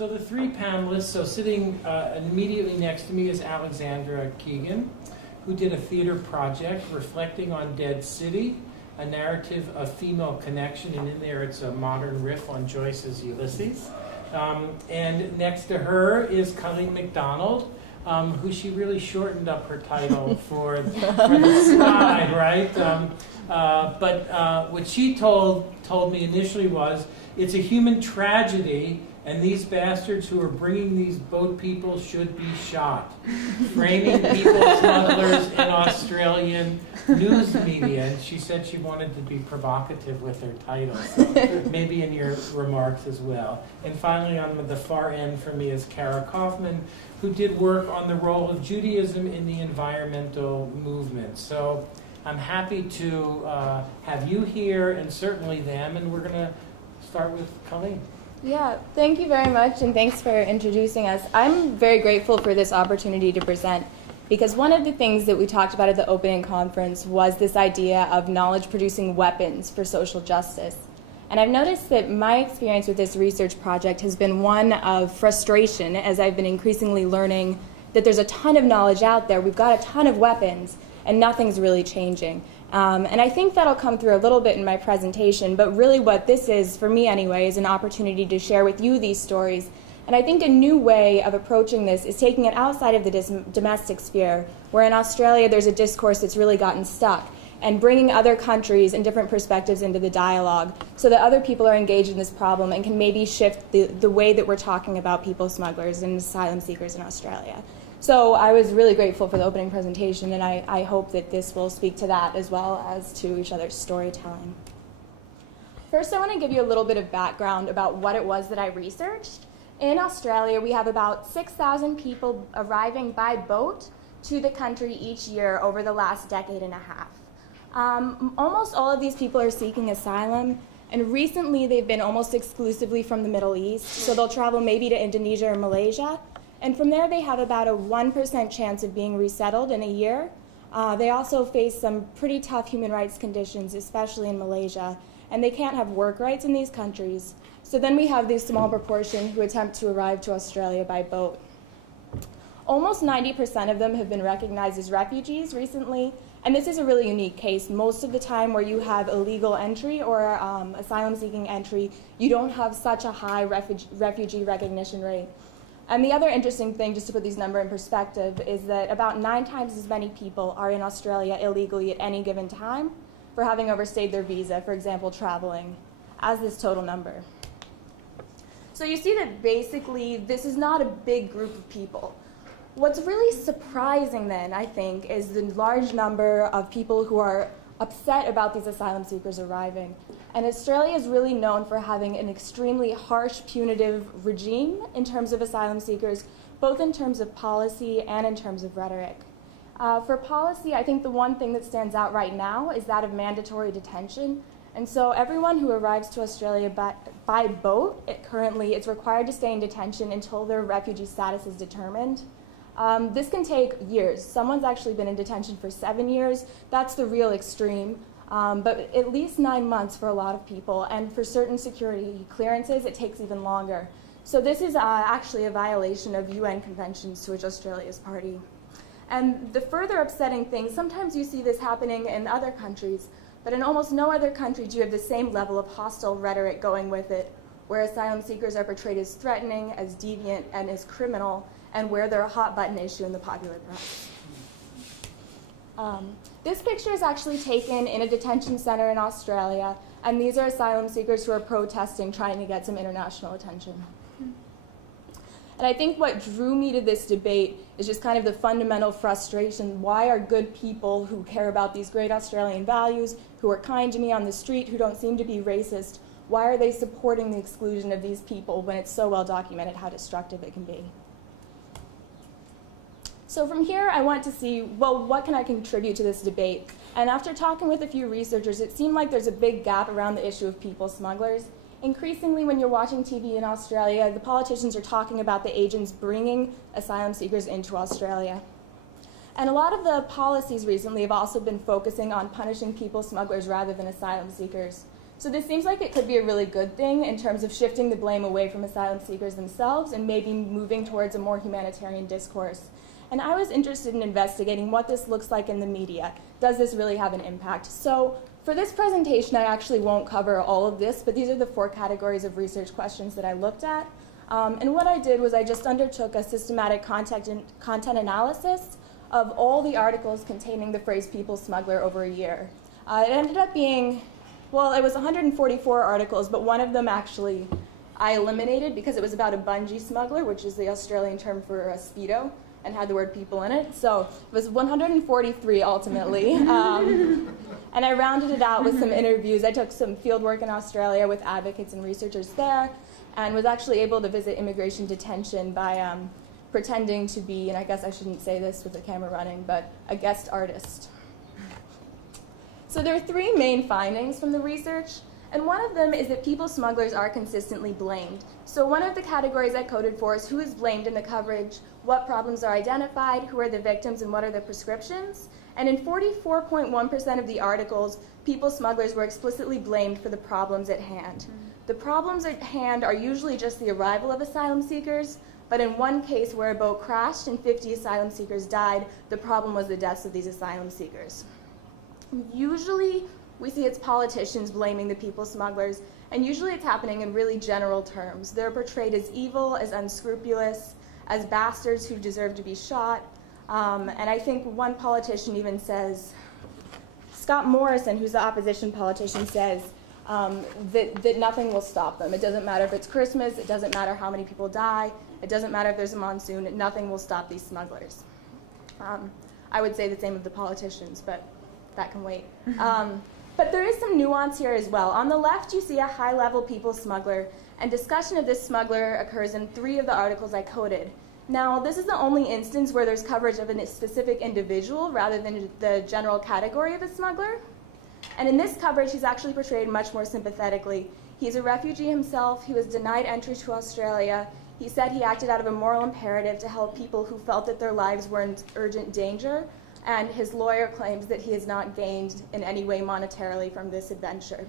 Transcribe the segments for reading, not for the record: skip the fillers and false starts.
So the three panelists, so sitting immediately next to me is Alexandra Keegan, who did a theater project reflecting on Dead City, a narrative of female connection, and in there it's a modern riff on Joyce's Ulysses. And next to her is Colleen McDonald, who she really shortened up her title for the slide, right? But what she told me initially was, it's a human tragedy, and these bastards who are bringing these boat people should be shot. Framing people smugglers in Australian news media. And she said she wanted to be provocative with her title, so maybe in your remarks as well. And finally, on the far end for me is Kaufman, who did work on the role of Judaism in the environmental movement. So I'm happy to have you here, and certainly them, and we're going to start with Colleen. Yeah, thank you very much, and thanks for introducing us. I'm very grateful for this opportunity to present, because one of the things that we talked about at the opening conference was this idea of knowledge-producing weapons for social justice. And I've noticed that my experience with this research project has been one of frustration, as I've been increasingly learning that there's a ton of knowledge out there, we've got a ton of weapons, and nothing's really changing. And I think that'll come through a little bit in my presentation, but really what this is, for me anyway, is an opportunity to share with you these stories. And I think a new way of approaching this is taking it outside of the domestic sphere, where in Australia there's a discourse that's really gotten stuck, and bringing other countries and different perspectives into the dialogue so that other people are engaged in this problem and can maybe shift the way that we're talking about people smugglers and asylum seekers in Australia. So I was really grateful for the opening presentation, and I hope that this will speak to that as well as to each other's storytelling. First, I want to give you a little bit of background about what it was that I researched. In Australia, we have about 6,000 people arriving by boat to the country each year over the last decade and a half. Almost all of these people are seeking asylum, and recently they've been almost exclusively from the Middle East, so they'll travel maybe to Indonesia or Malaysia. And from there, they have about a 1% chance of being resettled in a year. They also face some pretty tough human rights conditions, especially in Malaysia, and they can't have work rights in these countries. So then we have this small proportion who attempt to arrive to Australia by boat. Almost 90% of them have been recognized as refugees recently, and this is a really unique case. Most of the time where you have illegal entry or asylum-seeking entry, you don't have such a high refugee recognition rate. And the other interesting thing, just to put these numbers in perspective, is that about 9 times as many people are in Australia illegally at any given time for having overstayed their visa, for example, traveling, as this total number. So you see that basically this is not a big group of people. What's really surprising then, I think, is the large number of people who are upset about these asylum seekers arriving. And Australia is really known for having an extremely harsh, punitive regime in terms of asylum seekers, both in terms of policy and in terms of rhetoric. For policy, I think the one thing that stands out right now is that of mandatory detention. And so everyone who arrives to Australia by boat, currently it's required to stay in detention until their refugee status is determined. This can take years. Someone's actually been in detention for 7 years. That's the real extreme. But at least 9 months for a lot of people, and for certain security clearances, it takes even longer. So this is actually a violation of UN conventions to which Australia is party. And the further upsetting thing, sometimes you see this happening in other countries, but in almost no other country do you have the same level of hostile rhetoric going with it, where asylum seekers are portrayed as threatening, as deviant, and as criminal, and where they're a hot button issue in the popular press. This picture is actually taken in a detention center in Australia, and these are asylum seekers who are protesting, trying to get some international attention. And I think what drew me to this debate is just kind of the fundamental frustration. Why are good people who care about these great Australian values, who are kind to me on the street, who don't seem to be racist, why are they supporting the exclusion of these people when it's so well documented how destructive it can be? So from here, I want to see, well, what can I contribute to this debate? And after talking with a few researchers, it seemed like there's a big gap around the issue of people smugglers. Increasingly, when you're watching TV in Australia, the politicians are talking about the agents bringing asylum seekers into Australia. And a lot of the policies recently have also been focusing on punishing people smugglers rather than asylum seekers. So this seems like it could be a really good thing in terms of shifting the blame away from asylum seekers themselves and maybe moving towards a more humanitarian discourse. And I was interested in investigating what this looks like in the media. Does this really have an impact? So for this presentation, I actually won't cover all of this, but these are the 4 categories of research questions that I looked at. And what I did was I just undertook a systematic content analysis of all the articles containing the phrase people smuggler over a year. It ended up being, well, it was 144 articles, but one of them actually I eliminated because it was about a bungee smuggler, which is the Australian term for a Speedo, and had the word people in it. So it was 143 ultimately. And I rounded it out with some interviews. I took some field work in Australia with advocates and researchers there, and was actually able to visit immigration detention by pretending to be, and I guess I shouldn't say this with the camera running, but a guest artist. So there are 3 main findings from the research, and one of them is that people smugglers are consistently blamed. So one of the categories I coded for is who is blamed in the coverage, what problems are identified, who are the victims, and what are the prescriptions. And in 44.1% of the articles, people smugglers were explicitly blamed for the problems at hand. The problems at hand are usually just the arrival of asylum seekers, but in one case where a boat crashed and 50 asylum seekers died, the problem was the deaths of these asylum seekers. Usually, we see it's politicians blaming the people smugglers, and usually it's happening in really general terms. They're portrayed as evil, as unscrupulous, as bastards who deserve to be shot. And I think one politician even says, Scott Morrison, who's the opposition politician, says that nothing will stop them. It doesn't matter if it's Christmas, it doesn't matter how many people die, it doesn't matter if there's a monsoon, nothing will stop these smugglers. I would say the same of the politicians, but that can wait. But there is some nuance here as well. On the left, you see a high-level people smuggler, and discussion of this smuggler occurs in 3 of the articles I coded. Now, this is the only instance where there's coverage of a specific individual rather than the general category of a smuggler. And in this coverage, he's actually portrayed much more sympathetically. He's a refugee himself. He was denied entry to Australia. He said he acted out of a moral imperative to help people who felt that their lives were in urgent danger. And his lawyer claims that he has not gained in any way monetarily from this adventure.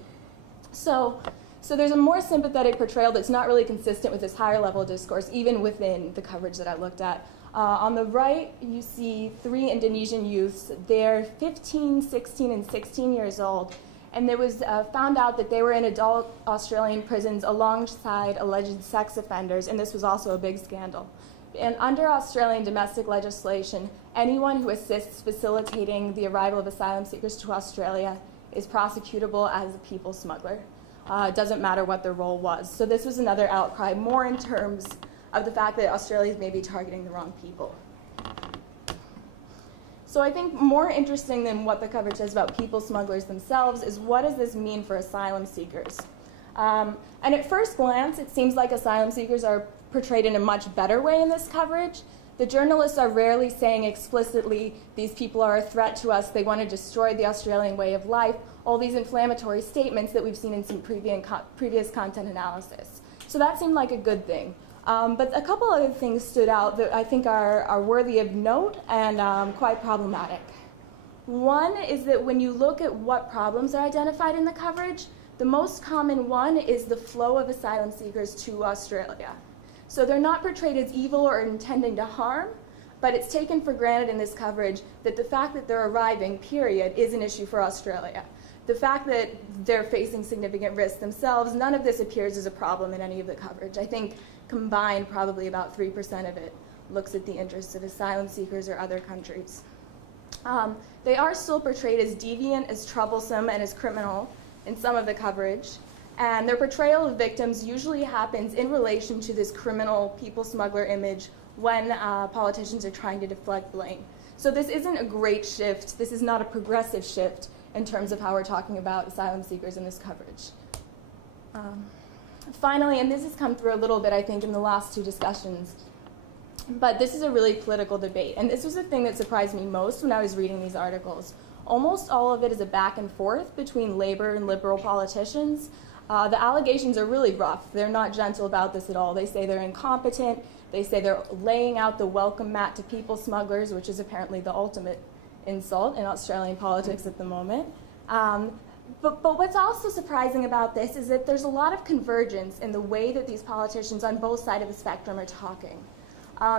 So there's a more sympathetic portrayal that's not really consistent with this higher level discourse, even within the coverage that I looked at. On the right, you see 3 Indonesian youths. They're 15, 16, and 16 years old. And it was found out that they were in adult Australian prisons alongside alleged sex offenders, and this was also a big scandal. And under Australian domestic legislation, anyone who assists facilitating the arrival of asylum seekers to Australia is prosecutable as a people smuggler. It doesn't matter what their role was. So this was another outcry, more in terms of the fact that Australia may be targeting the wrong people. So I think more interesting than what the coverage says about people smugglers themselves is what does this mean for asylum seekers? And at first glance, it seems like asylum seekers are portrayed in a much better way in this coverage. The journalists are rarely saying explicitly, these people are a threat to us, they want to destroy the Australian way of life, all these inflammatory statements that we've seen in some previous content analysis. So that seemed like a good thing. But a couple other things stood out that I think are worthy of note and quite problematic. One is that when you look at what problems are identified in the coverage, the most common one is the flow of asylum seekers to Australia. So they're not portrayed as evil or intending to harm, but it's taken for granted in this coverage that the fact that they're arriving, period, is an issue for Australia. The fact that they're facing significant risks themselves, none of this appears as a problem in any of the coverage. I think combined, probably about 3% of it looks at the interests of asylum seekers or other countries. They are still portrayed as deviant, as troublesome, and as criminal in some of the coverage. And their portrayal of victims usually happens in relation to this criminal people smuggler image when politicians are trying to deflect blame. So this isn't a great shift. This is not a progressive shift in terms of how we're talking about asylum seekers in this coverage. Finally, and this has come through a little bit, I think, in the last 2 discussions, but this is a really political debate. And this was the thing that surprised me most when I was reading these articles. Almost all of it is a back and forth between Labour and Liberal politicians. The allegations are really rough. They're not gentle about this at all. They say they're incompetent. They say they're laying out the welcome mat to people smugglers, which is apparently the ultimate insult in Australian politics at the moment. But what's also surprising about this is that there's a lot of convergence in the way that these politicians on both sides of the spectrum are talking.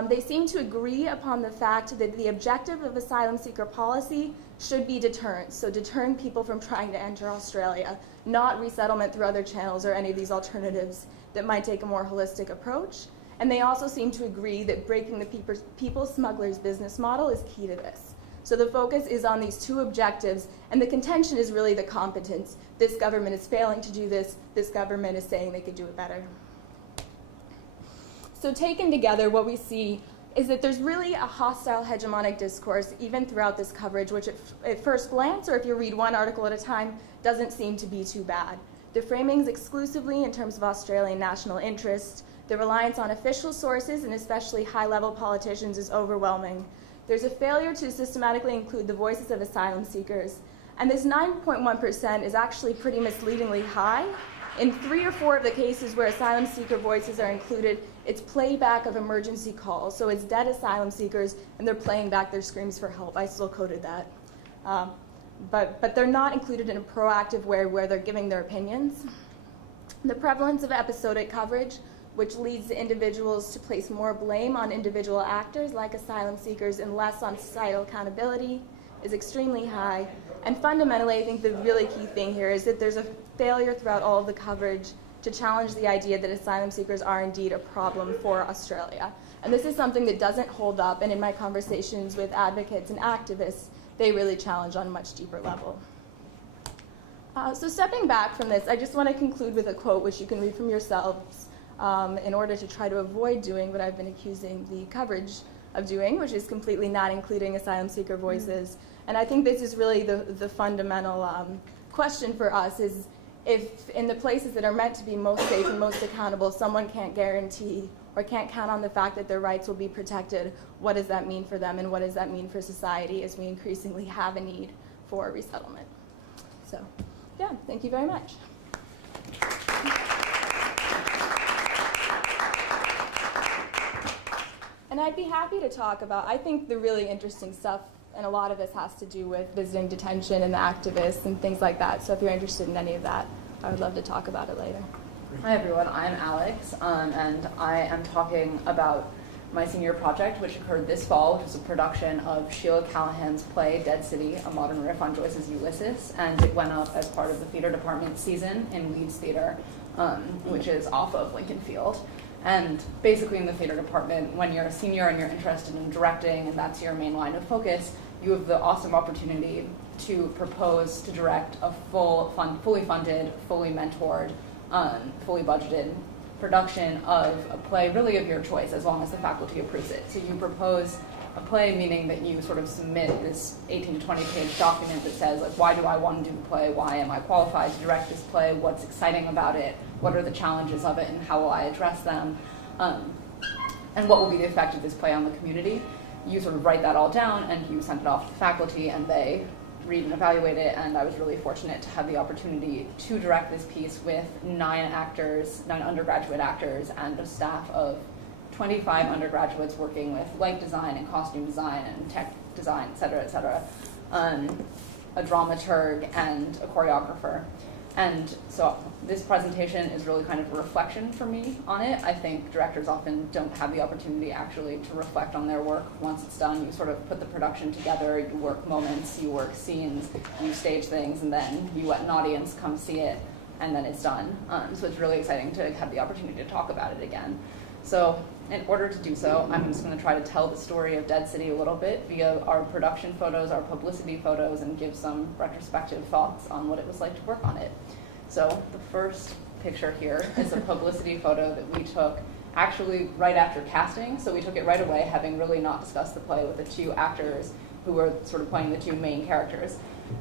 They seem to agree upon the fact that the objective of asylum seeker policy should be deterrence, so deterring people from trying to enter Australia, not resettlement through other channels or any of these alternatives that might take a more holistic approach. And they also seem to agree that breaking the people smugglers business model is key to this. So the focus is on these two objectives, and the contention is really the competence. This government is failing to do this. This government is saying they could do it better. So taken together, what we see is that there's really a hostile hegemonic discourse even throughout this coverage, which at first glance, or if you read one article at a time, doesn't seem to be too bad. The framing's exclusively in terms of Australian national interest. The reliance on official sources, and especially high-level politicians, is overwhelming. There's a failure to systematically include the voices of asylum seekers. And this 9.1% is actually pretty misleadingly high. In 3 or 4 of the cases where asylum seeker voices are included, it's playback of emergency calls. So it's dead asylum seekers, and they're playing back their screams for help. I still coded that. But they're not included in a proactive way where they're giving their opinions. The prevalence of episodic coverage, which leads individuals to place more blame on individual actors like asylum seekers and less on societal accountability, is extremely high. And fundamentally, I think the really key thing here is that there's a failure throughout all of the coverage to challenge the idea that asylum seekers are indeed a problem for Australia. And this is something that doesn't hold up, and in my conversations with advocates and activists, they really challenge on a much deeper level. So stepping back from this, I just want to conclude with a quote which you can read from yourselves in order to try to avoid doing what I've been accusing the coverage of doing, which is completely not including asylum seeker voices. And I think this is really the fundamental question for us is if in the places that are meant to be most safe and most accountable, someone can't guarantee or can't count on the fact that their rights will be protected, what does that mean for them and what does that mean for society as we increasingly have a need for resettlement? So, yeah, thank you very much. And I'd be happy to talk about, I think the really interesting stuff, and a lot of this has to do with visiting detention and the activists and things like that. So if you're interested in any of that, I would love to talk about it later. Hi everyone, I'm Alex, and I am talking about my senior project, which occurred this fall, which was a production of Sheila Callahan's play, Dead City, a modern riff on Joyce's Ulysses, and it went up as part of the theater department season in Leeds Theater, which is off of Lincoln Field. And basically in the theater department, when you're a senior and you're interested in directing and that's your main line of focus, you have the awesome opportunity to propose to direct a fully funded, fully mentored, fully budgeted production of a play really of your choice as long as the faculty approves it. So you propose a play, meaning that you sort of submit this 18 to 20 page document that says, like, why do I want to do the play? Why am I qualified to direct this play? What's exciting about it? What are the challenges of it and how will I address them? And what will be the effect of this play on the community? You sort of write that all down and you send it off to the faculty and they read and evaluate it, and I was really fortunate to have the opportunity to direct this piece with 9 undergraduate actors, and a staff of 25 undergraduates working with light design and costume design and tech design, et cetera, a dramaturg and a choreographer. And so this presentation is really kind of a reflection for me on it. I think directors often don't have the opportunity actually to reflect on their work once it's done. You sort of put the production together, you work moments, you work scenes, you stage things, and then you let an audience come see it, and then it's done. So it's really exciting to have the opportunity to talk about it again. So in order to do so, I'm just going to try to tell the story of Dead City a little bit via our production photos, our publicity photos, and give some retrospective thoughts on what it was like to work on it. So the first picture here is a publicity photo that we took actually right after casting. So we took it right away, having really not discussed the play with the 2 actors who were sort of playing the 2 main characters.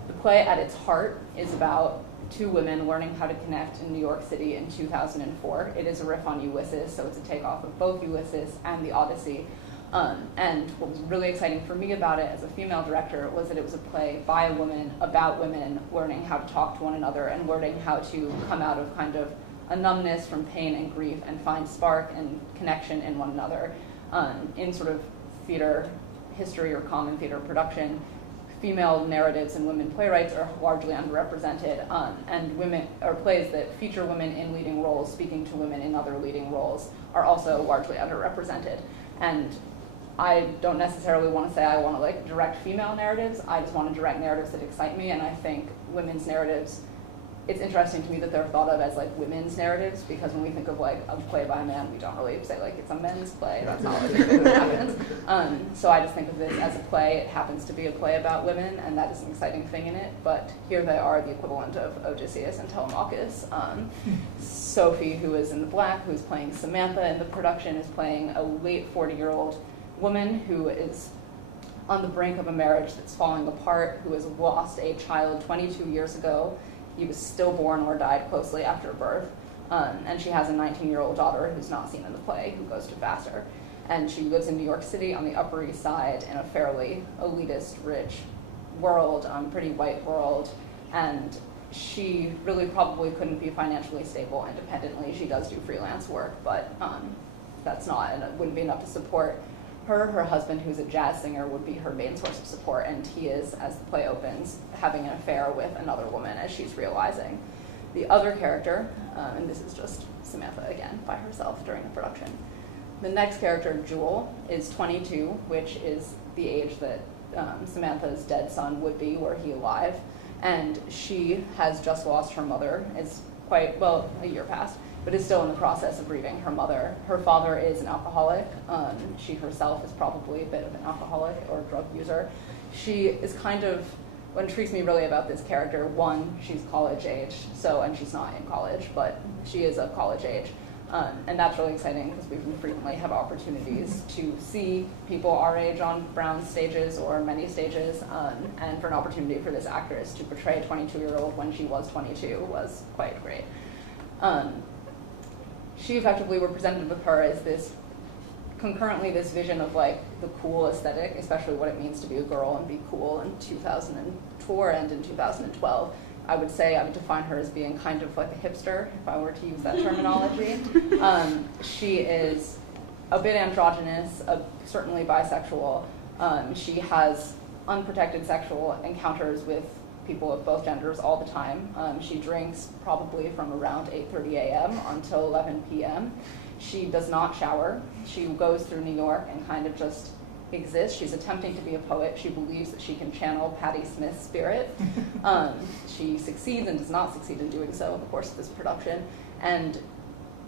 The play at its heart is about 2 women learning how to connect in New York City in 2004. It is a riff on Ulysses, so it's a takeoff of both Ulysses and the Odyssey. And what was really exciting for me about it as a female director was that it was a play by a woman about women learning how to talk to one another and learning how to come out of kind of a numbness from pain and grief and find spark and connection in one another. In sort of theater history or common theater production, female narratives and women playwrights are largely underrepresented, and women, or plays that feature women in leading roles speaking to women in other leading roles are also largely underrepresented. And I don't necessarily want to say I want to like direct female narratives, I just want to direct narratives that excite me, and I think women's narratives, it's interesting to me that they're thought of as like women's narratives, because when we think of like a play by a man, we don't really say like it's a men's play. That's not what happens. So I just think of this as a play. It happens to be a play about women, and that is an exciting thing in it. But here they are, the equivalent of Odysseus and Telemachus. Sophie, who is in the black, who is playing Samantha in the production, is playing a late 40-year-old woman who is on the brink of a marriage that's falling apart, who has lost a child 22 years ago. He was stillborn or died closely after birth. And she has a 19-year-old daughter who's not seen in the play, who goes to Vassar. And she lives in New York City on the Upper East Side in a fairly elitist, rich world, pretty white world. And she really probably couldn't be financially stable independently. She does do freelance work, but that's not, and it wouldn't be enough to support her. Her husband, who's a jazz singer, would be her main source of support, and he is, as the play opens, having an affair with another woman, as she's realizing. The other character, and this is just Samantha again by herself during the production. The next character, Jewel, is 22, which is the age that Samantha's dead son would be were he alive, and she has just lost her mother. It's quite, well, a year past, but is still in the process of grieving her mother. Her father is an alcoholic. She herself is probably a bit of an alcoholic or a drug user. She is kind of, what intrigues me really about this character, one, she's college age, and she's not in college, but she is of college age. And that's really exciting because we frequently have opportunities to see people our age on Brown stages or many stages, and for an opportunity for this actress to portray a 22-year-old when she was 22 was quite great. She effectively represented with her as this, concurrently this vision of like the cool aesthetic, especially what it means to be a girl and be cool in 2004 and in 2012. I would say I would define her as being kind of like a hipster, if I were to use that terminology. She is a bit androgynous, certainly bisexual. She has unprotected sexual encounters with people of both genders all the time. She drinks probably from around 8:30 a.m. until 11 p.m. She does not shower. She goes through New York and kind of just exists. She's attempting to be a poet. She believes that she can channel Patti Smith's spirit. She succeeds and does not succeed in doing so in the course of this production. And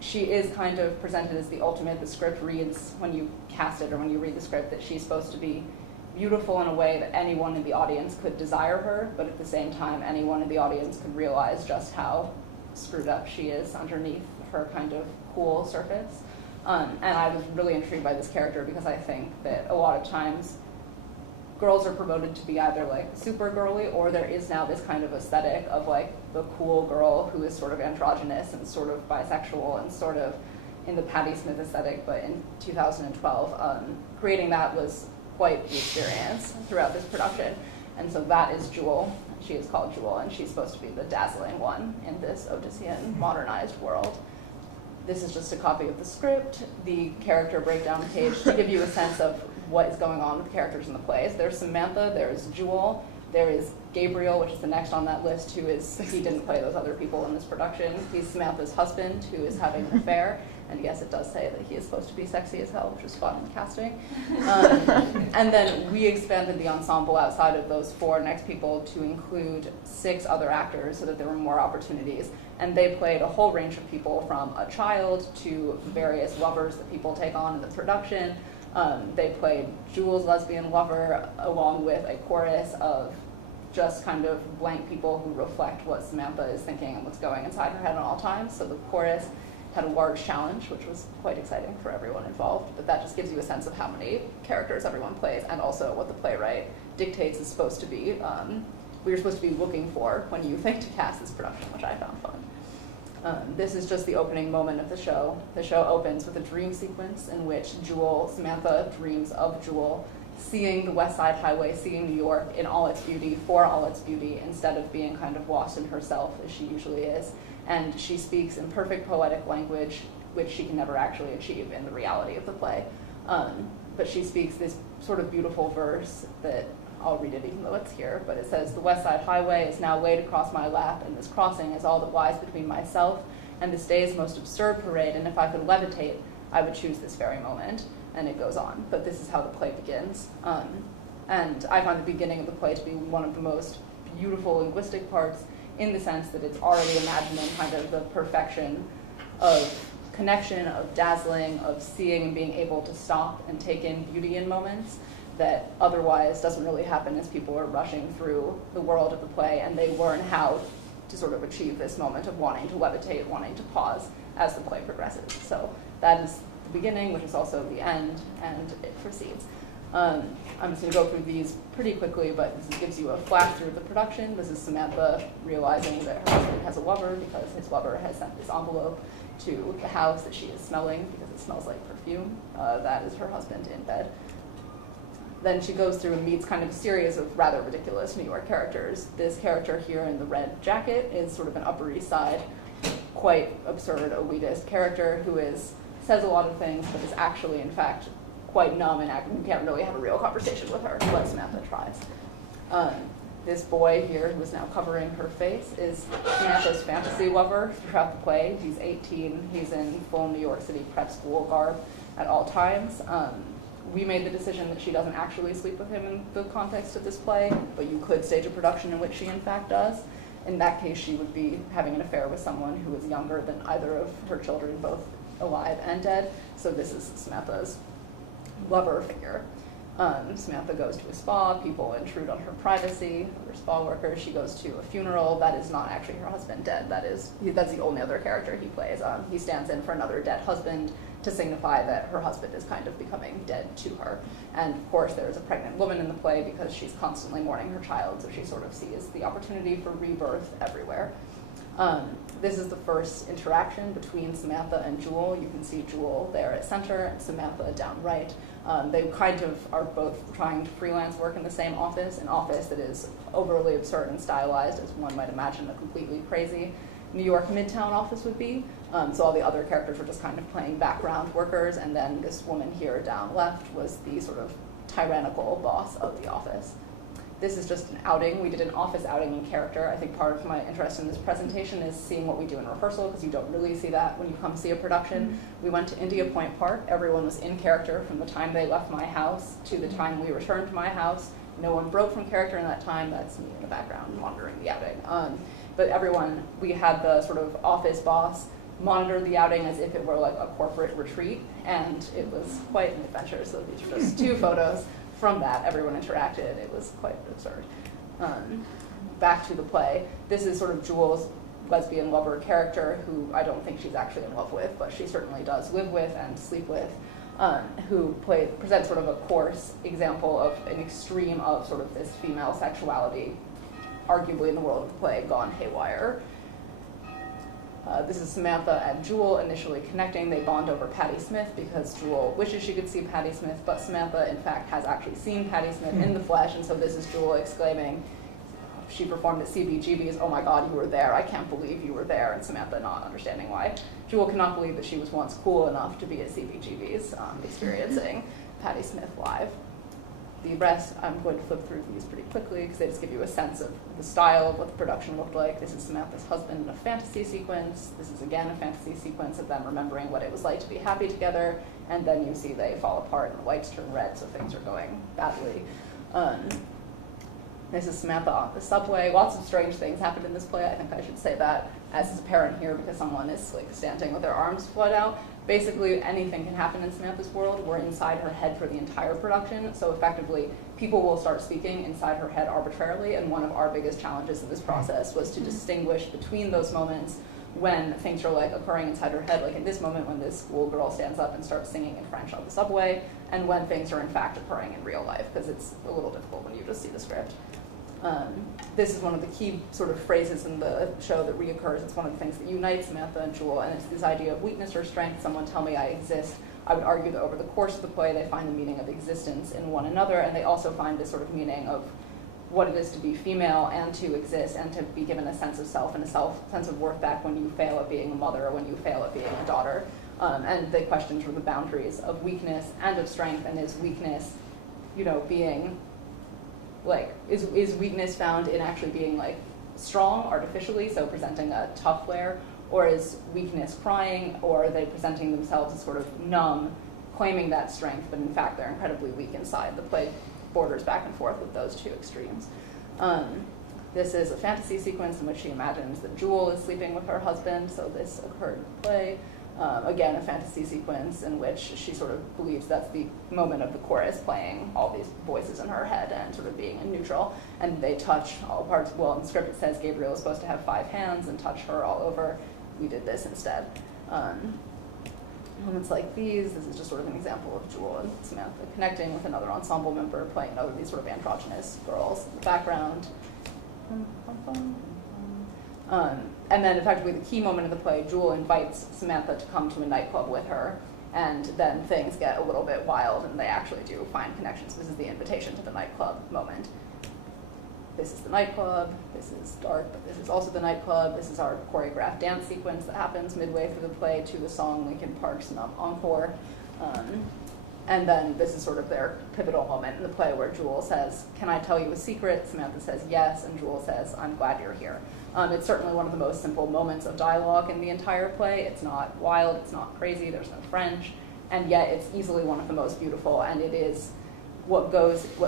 she is kind of presented as the ultimate. The script reads, when you cast it or when you read the script, that she's supposed to be beautiful in a way that anyone in the audience could desire her, but at the same time, anyone in the audience could realize just how screwed up she is underneath her kind of cool surface. And I was really intrigued by this character because I think that a lot of times girls are promoted to be either like super girly, or there is now this kind of aesthetic of like the cool girl who is sort of androgynous and sort of bisexual and sort of in the Patti Smith aesthetic, but in 2012, creating that was quite the experience throughout this production. And so that is Jewel. She is called Jewel, and she's supposed to be the dazzling one in this Odyssean modernized world. This is just a copy of the script, the character breakdown page to give you a sense of what is going on with the characters in the plays. There's Samantha, there's Jewel, there is Gabriel, which is the next on that list, he didn't play those other people in this production. He's Samantha's husband, who is having an affair. And yes, it does say that he is supposed to be sexy as hell, which is fun in casting. And then we expanded the ensemble outside of those four next people to include 6 other actors so that there were more opportunities. And they played a whole range of people, from a child to various lovers that people take on in the production. They played Jewel's lesbian lover along with a chorus of just kind of blank people who reflect what Samantha is thinking and what's going inside her head at all times. So the chorus had a large challenge, which was quite exciting for everyone involved, but that just gives you a sense of how many characters everyone plays, and also what the playwright dictates is supposed to be, we were supposed to be looking for when you think to cast this production, which I found fun. This is just the opening moment of the show. The show opens with a dream sequence in which Samantha dreams of Jewel, seeing the West Side Highway, seeing New York in all its beauty, for all its beauty, instead of being kind of lost in herself as she usually is. And she speaks in perfect poetic language, which she can never actually achieve in the reality of the play. But she speaks this sort of beautiful verse that I'll read it even though it's here, but it says, "The West Side Highway is now laid across my lap, and this crossing is all that lies between myself and this day's most absurd parade, and if I could levitate, I would choose this very moment." And it goes on, but this is how the play begins. And I find the beginning of the play to be one of the most beautiful linguistic parts, in the sense that it's already imagining kind of the perfection of connection, of dazzling, of seeing and being able to stop and take in beauty in moments that otherwise doesn't really happen as people are rushing through the world of the play, and they learn how to sort of achieve this moment of wanting to levitate, wanting to pause as the play progresses. So that is the beginning, which is also the end, and it proceeds. I'm just going to go through these pretty quickly, but this gives you a flash through the production. This is Samantha realizing that her husband has a lover because his lover has sent this envelope to the house that she is smelling because it smells like perfume. That is her husband in bed. Then she goes through and meets kind of a series of rather ridiculous New York characters. This character here in the red jacket is sort of an Upper East Side, quite absurd, elitist character who says a lot of things, but is actually, in fact, quite numb and you can't really have a real conversation with her, but Samantha tries. This boy here, who is now covering her face, is Samantha's fantasy lover throughout the play. He's 18. He's in full New York City prep school garb at all times. We made the decision that she doesn't actually sleep with him in the context of this play, but you could stage a production in which she in fact does. In that case, she would be having an affair with someone who is younger than either of her children, both alive and dead. So this is Samantha's lover figure. Samantha goes to a spa. People intrude on her privacy. Other spa workers. She goes to a funeral. That is not actually her husband dead. That's the only other character he plays. He stands in for another dead husband to signify that her husband is kind of becoming dead to her. And of course, there's a pregnant woman in the play because she's constantly mourning her child, so she sort of sees the opportunity for rebirth everywhere. This is the first interaction between Samantha and Jewel. You can see Jewel there at center and Samantha down right. They kind of are both trying to freelance work in the same office, an office that is overly absurd and stylized, as one might imagine a completely crazy New York Midtown office would be. So all the other characters were just kind of playing background workers, and then this woman here down left was the sort of tyrannical boss of the office. This is just an outing. We did an office outing in character. I think part of my interest in this presentation is seeing what we do in rehearsal, because you don't really see that when you come see a production. We went to India Point Park. Everyone was in character from the time they left my house to the time we returned to my house. No one broke from character in that time. That's me in the background monitoring the outing. But everyone, we had the sort of office boss monitor the outing as if it were like a corporate retreat, and it was quite an adventure. So these are just two photos from that. Everyone interacted. It was quite absurd. Back to the play. This is sort of Jewel's lesbian lover character, who I don't think she's actually in love with, but she certainly does live with and sleep with, who presents sort of a coarse example of an extreme of sort of this female sexuality, arguably in the world of the play, gone haywire. This is Samantha and Jewel initially connecting. They bond over Patti Smith because Jewel wishes she could see Patti Smith, but Samantha, in fact, has actually seen Patti Smith in the flesh, and so this is Jewel exclaiming, she performed at CBGB's, "Oh my God, you were there. I can't believe you were there," and Samantha not understanding why. Jewel cannot believe that she was once cool enough to be at CBGB's experiencing Patti Smith live. The rest, I'm going to flip through these pretty quickly because they just give you a sense of the style of what the production looked like. This is Samantha's husband in a fantasy sequence. This is again a fantasy sequence of them remembering what it was like to be happy together, and then you see they fall apart and the lights turn red, so things are going badly. This is Samantha on the subway. Lots of strange things happened in this play. I think I should say that, as is apparent here, because someone is like standing with their arms spread out. Basically, anything can happen in Samantha's world. We're inside her head for the entire production, so effectively, people will start speaking inside her head arbitrarily, and one of our biggest challenges in this process was to distinguish between those moments when things are like occurring inside her head, like in this moment when this schoolgirl stands up and starts singing in French on the subway, and when things are in fact occurring in real life, because it's a little difficult when you just see the script. This is one of the key sort of phrases in the show that reoccurs. It's one of the things that unites Samantha and Jewel, and it's this idea of weakness or strength. Someone tell me I exist. I would argue that over the course of the play, they find the meaning of existence in one another, and they also find this sort of meaning of what it is to be female and to exist and to be given a sense of self and a sense of worth back when you fail at being a mother or when you fail at being a daughter. And they question sort of the boundaries of weakness and of strength, and is weakness, being like, is weakness found in actually being like strong artificially, so presenting a tough flair, or is weakness crying, or are they presenting themselves as sort of numb, claiming that strength, but in fact they're incredibly weak inside? The play borders back and forth with those two extremes. This is a fantasy sequence in which she imagines that Jewel is sleeping with her husband, so this occurred in the play. Again, a fantasy sequence in which she sort of believes that's the moment of the chorus playing all these voices in her head and sort of being in neutral, and they touch all parts. Well, in the script it says Gabriel is supposed to have 5 hands and touch her all over. We did this instead. Moments like these, this is just sort of an example of Jewel and Samantha connecting with another ensemble member, playing another of these sort of androgynous girls in the background. And then effectively the key moment of the play, Jewel invites Samantha to come to a nightclub with her, and then things get a little bit wild and they actually do find connections. This is the invitation to the nightclub moment. This is the nightclub, this is dark, but this is also the nightclub. This is our choreographed dance sequence that happens midway through the play to the song Linkin Park's Encore. And then this is sort of their pivotal moment in the play where Jewel says, "Can I tell you a secret?" Samantha says yes, and Jewel says, "I'm glad you're here." It's certainly one of the most simple moments of dialogue in the entire play. It's not wild, it's not crazy, there's no French, and yet it's easily one of the most beautiful, and it is what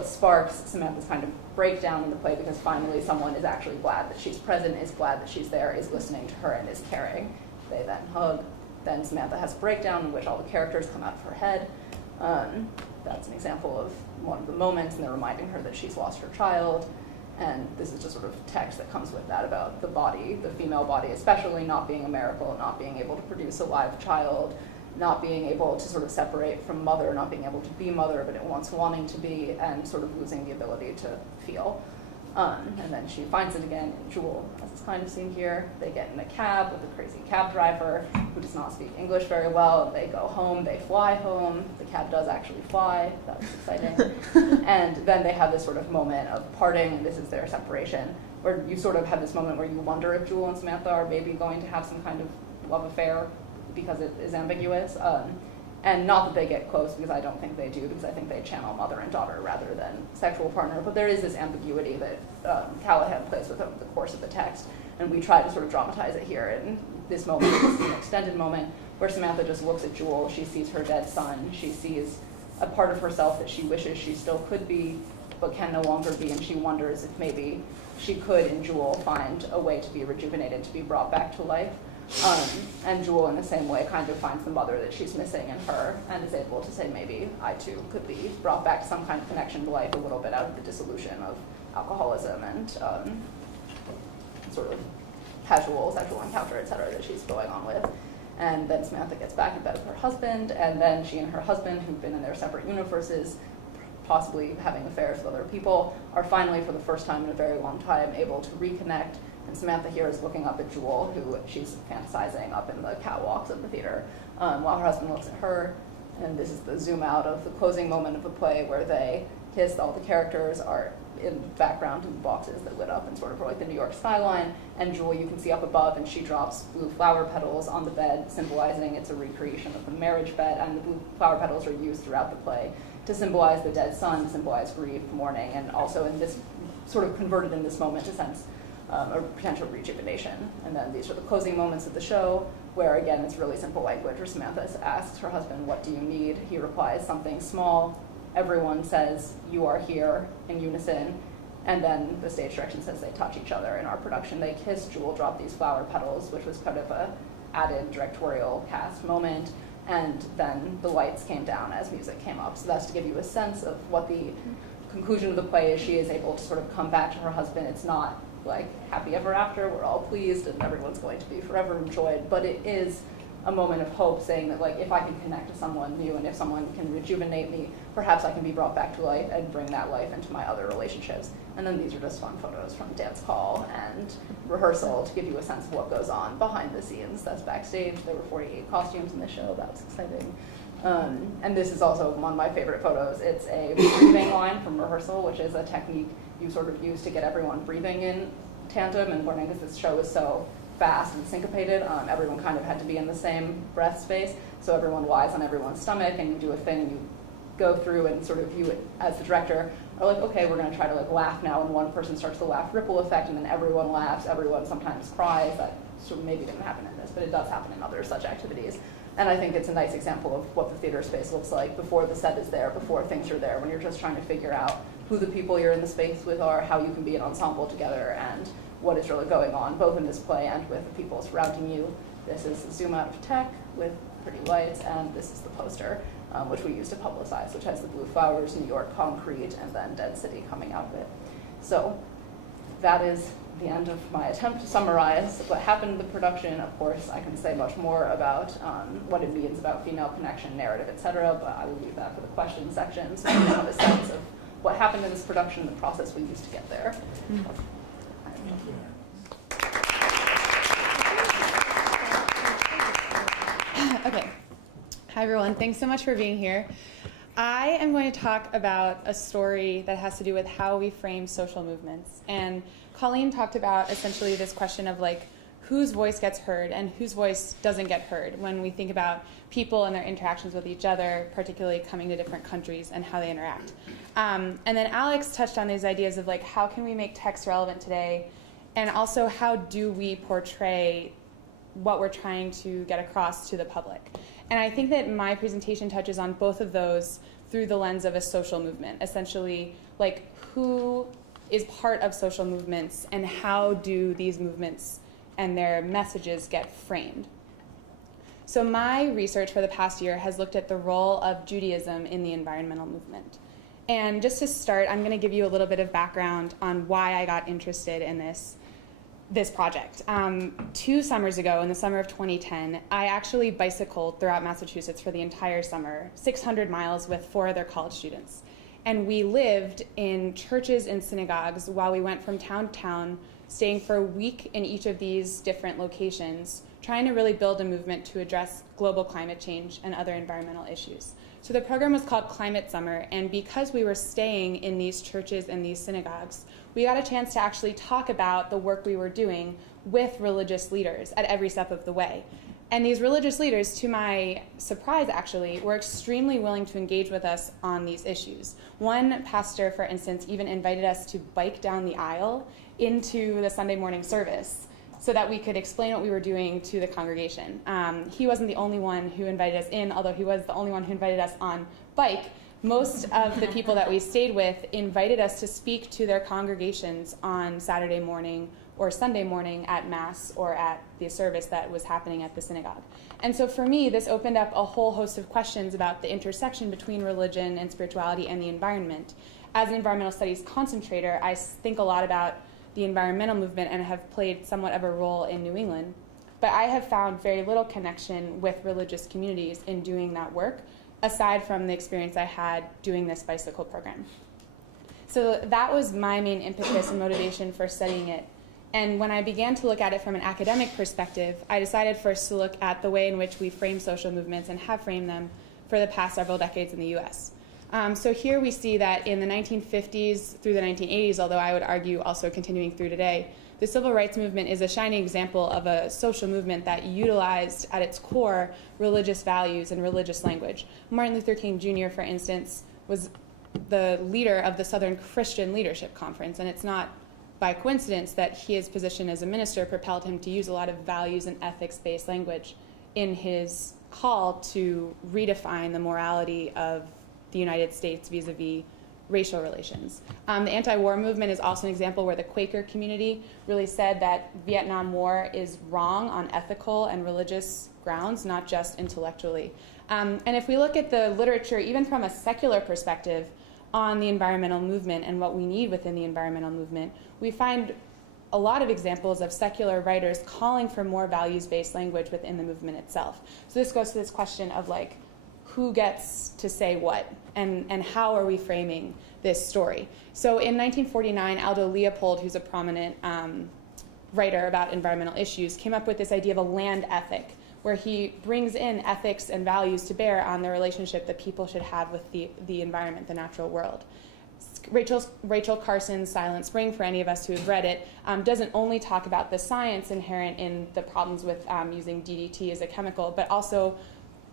sparks Samantha's kind of breakdown in the play, because finally someone is actually glad that she's present, is glad that she's there, is listening to her, and is caring. They then hug. Then Samantha has a breakdown in which all the characters come out of her head. That's an example of one of the moments, and they're reminding her that she's lost her child. And this is just sort of text that comes with that about the body, the female body especially, not being a miracle, not being able to produce a live child, not being able to sort of separate from mother, not being able to be mother, but once wanting to be, and sort of losing the ability to feel. And then she finds it again in Jewel, as is kind of seen here. They get in a cab with a crazy cab driver who does not speak English very well. They go home, they fly home. The cab does actually fly. That was exciting. And then they have this sort of moment of parting, and this is their separation, where you sort of have this moment where you wonder if Jewel and Samantha are maybe going to have some kind of love affair, because it is ambiguous. And not that they get close, because I don't think they do, because I think they channel mother and daughter rather than sexual partner. But there is this ambiguity that Callahan plays with over the course of the text, and we try to sort of dramatize it here in this moment. This is an extended moment where Samantha just looks at Jewel. She sees her dead son. She sees a part of herself that she wishes she still could be, but can no longer be, and she wonders if maybe she could, in Jewel, find a way to be rejuvenated, to be brought back to life. And Jewel, in the same way, kind of finds the mother that she's missing in her, and is able to say, maybe I too could be brought back to some kind of connection to life, a little bit out of the dissolution of alcoholism and sort of casual sexual encounter, etc., that she's going on with. And then Samantha gets back in bed with her husband, and then she and her husband, who've been in their separate universes, possibly having affairs with other people, are finally, for the first time in a very long time, able to reconnect. And Samantha here is looking up at Jewel, who she's fantasizing up in the catwalks of the theater, while her husband looks at her. And this is the zoom out of the closing moment of the play where they kiss. All the characters are in the background in the boxes that lit up in sort of like the New York skyline. And Jewel you can see up above, and she drops blue flower petals on the bed, symbolizing it's a recreation of the marriage bed. And the blue flower petals are used throughout the play to symbolize the dead son, to symbolize grief, mourning, and also in this sort of converted in this moment to sense a potential rejuvenation. And then these are the closing moments of the show, where again it's really simple language, where Samantha asks her husband, "What do you need?" He replies, "Something small." Everyone says, "You are here," in unison. And then the stage direction says they touch each other. In our production, they kiss. Jewel dropped these flower petals, which was kind of a added directorial cast moment. And then the lights came down as music came up. So that's to give you a sense of what the conclusion of the play is. She is able to sort of come back to her husband. It's not like happy ever after, we're all pleased and everyone's going to be forever enjoyed, but it is a moment of hope, saying that like if I can connect to someone new and if someone can rejuvenate me, perhaps I can be brought back to life and bring that life into my other relationships. And then these are just fun photos from dance hall and rehearsal to give you a sense of what goes on behind the scenes. That's backstage. There were 48 costumes in the show. That was exciting. And this is also one of my favorite photos. It's a breathing line from rehearsal, which is a technique you sort of use to get everyone breathing in tandem, and learning, because this show is so fast and syncopated, everyone kind of had to be in the same breath space, so everyone lies on everyone's stomach, and you do a thing, and you go through and sort of you as the director are like, okay, we're going to try to like laugh now, and one person starts to laugh, ripple effect, and then everyone laughs, everyone sometimes cries. That sort of maybe didn't happen in this, but it does happen in other such activities. And I think it's a nice example of what the theater space looks like before the set is there, before things are there, when you're just trying to figure out who the people you're in the space with are, how you can be an ensemble together, and what is really going on, both in this play and with the people surrounding you. This is a zoom out of tech with pretty lights, and this is the poster, which we use to publicize, which has the blue flowers, New York concrete, and then Dead City coming out of it. So that is the end of my attempt to summarize what happened in the production. Of course, I can say much more about what it means about female connection, narrative, etc., but I will leave that for the question section, so you have a sense of what happened in this production and the process we used to get there. Okay. Hi, everyone. Thanks so much for being here. I am going to talk about a story that has to do with how we frame social movements. And Colleen talked about essentially this question of like whose voice gets heard and whose voice doesn't get heard when we think about people and their interactions with each other, particularly coming to different countries and how they interact. And then Alex touched on these ideas of like how can we make text relevant today, and also how do we portray what we're trying to get across to the public. And I think that my presentation touches on both of those through the lens of a social movement, essentially like who is part of social movements and how do these movements and their messages get framed. So my research for the past year has looked at the role of Judaism in the environmental movement. And just to start, I'm going to give you a little bit of background on why I got interested in this project. 2 summers ago, in the summer of 2010, I actually bicycled throughout Massachusetts for the entire summer, 600 miles with 4 other college students. And we lived in churches and synagogues while we went from town to town, staying for a week in each of these different locations, trying to really build a movement to address global climate change and other environmental issues. So the program was called Climate Summer, and because we were staying in these churches and these synagogues, we got a chance to actually talk about the work we were doing with religious leaders at every step of the way. And these religious leaders, to my surprise actually, were extremely willing to engage with us on these issues. One pastor, for instance, even invited us to bike down the aisle into the Sunday morning service so that we could explain what we were doing to the congregation. He wasn't the only one who invited us in, although he was the only one who invited us on bike. Most of the people that we stayed with invited us to speak to their congregations on Saturday morning or Sunday morning at Mass or at the service that was happening at the synagogue. And so for me, this opened up a whole host of questions about the intersection between religion and spirituality and the environment. As an environmental studies concentrator, I think a lot about the environmental movement and have played somewhat of a role in New England. But I have found very little connection with religious communities in doing that work, aside from the experience I had doing this bicycle program. So that was my main impetus and motivation for studying it. And when I began to look at it from an academic perspective, I decided first to look at the way in which we frame social movements and have framed them for the past several decades in the US. So here we see that in the 1950s through the 1980s, although I would argue also continuing through today, the civil rights movement is a shining example of a social movement that utilized at its core religious values and religious language. Martin Luther King Jr., for instance, was the leader of the Southern Christian Leadership Conference, and it's not by coincidence that his position as a minister propelled him to use a lot of values and ethics-based language in his call to redefine the morality of the United States vis-a-vis racial relations. The anti-war movement is also an example where the Quaker community really said that Vietnam War is wrong on ethical and religious grounds, not just intellectually. And if we look at the literature, even from a secular perspective, on the environmental movement and what we need within the environmental movement, we find a lot of examples of secular writers calling for more values-based language within the movement itself. So this goes to this question of like, who gets to say what, and how are we framing this story? So in 1949, Aldo Leopold, who's a prominent writer about environmental issues, came up with this idea of a land ethic, where he brings in ethics and values to bear on the relationship that people should have with the environment, the natural world. Rachel Carson's Silent Spring, for any of us who have read it, doesn't only talk about the science inherent in the problems with using DDT as a chemical, but also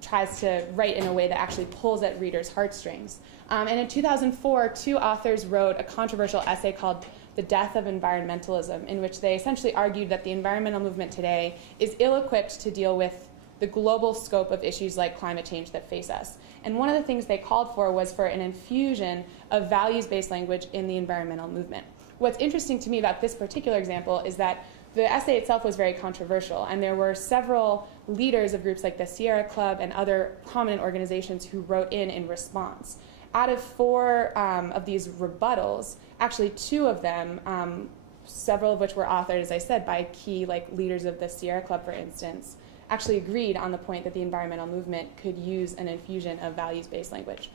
tries to write in a way that actually pulls at readers' heartstrings. And in 2004, two authors wrote a controversial essay called The Death of Environmentalism, in which they essentially argued that the environmental movement today is ill-equipped to deal with the global scope of issues like climate change that face us. And one of the things they called for was for an infusion of values-based language in the environmental movement. What's interesting to me about this particular example is that the essay itself was very controversial, and there were several leaders of groups like the Sierra Club and other prominent organizations who wrote in response. Out of 4 of these rebuttals, actually 2 of them, several of which were authored, as I said, by key leaders of the Sierra Club, for instance, actually agreed on the point that the environmental movement could use an infusion of values-based language.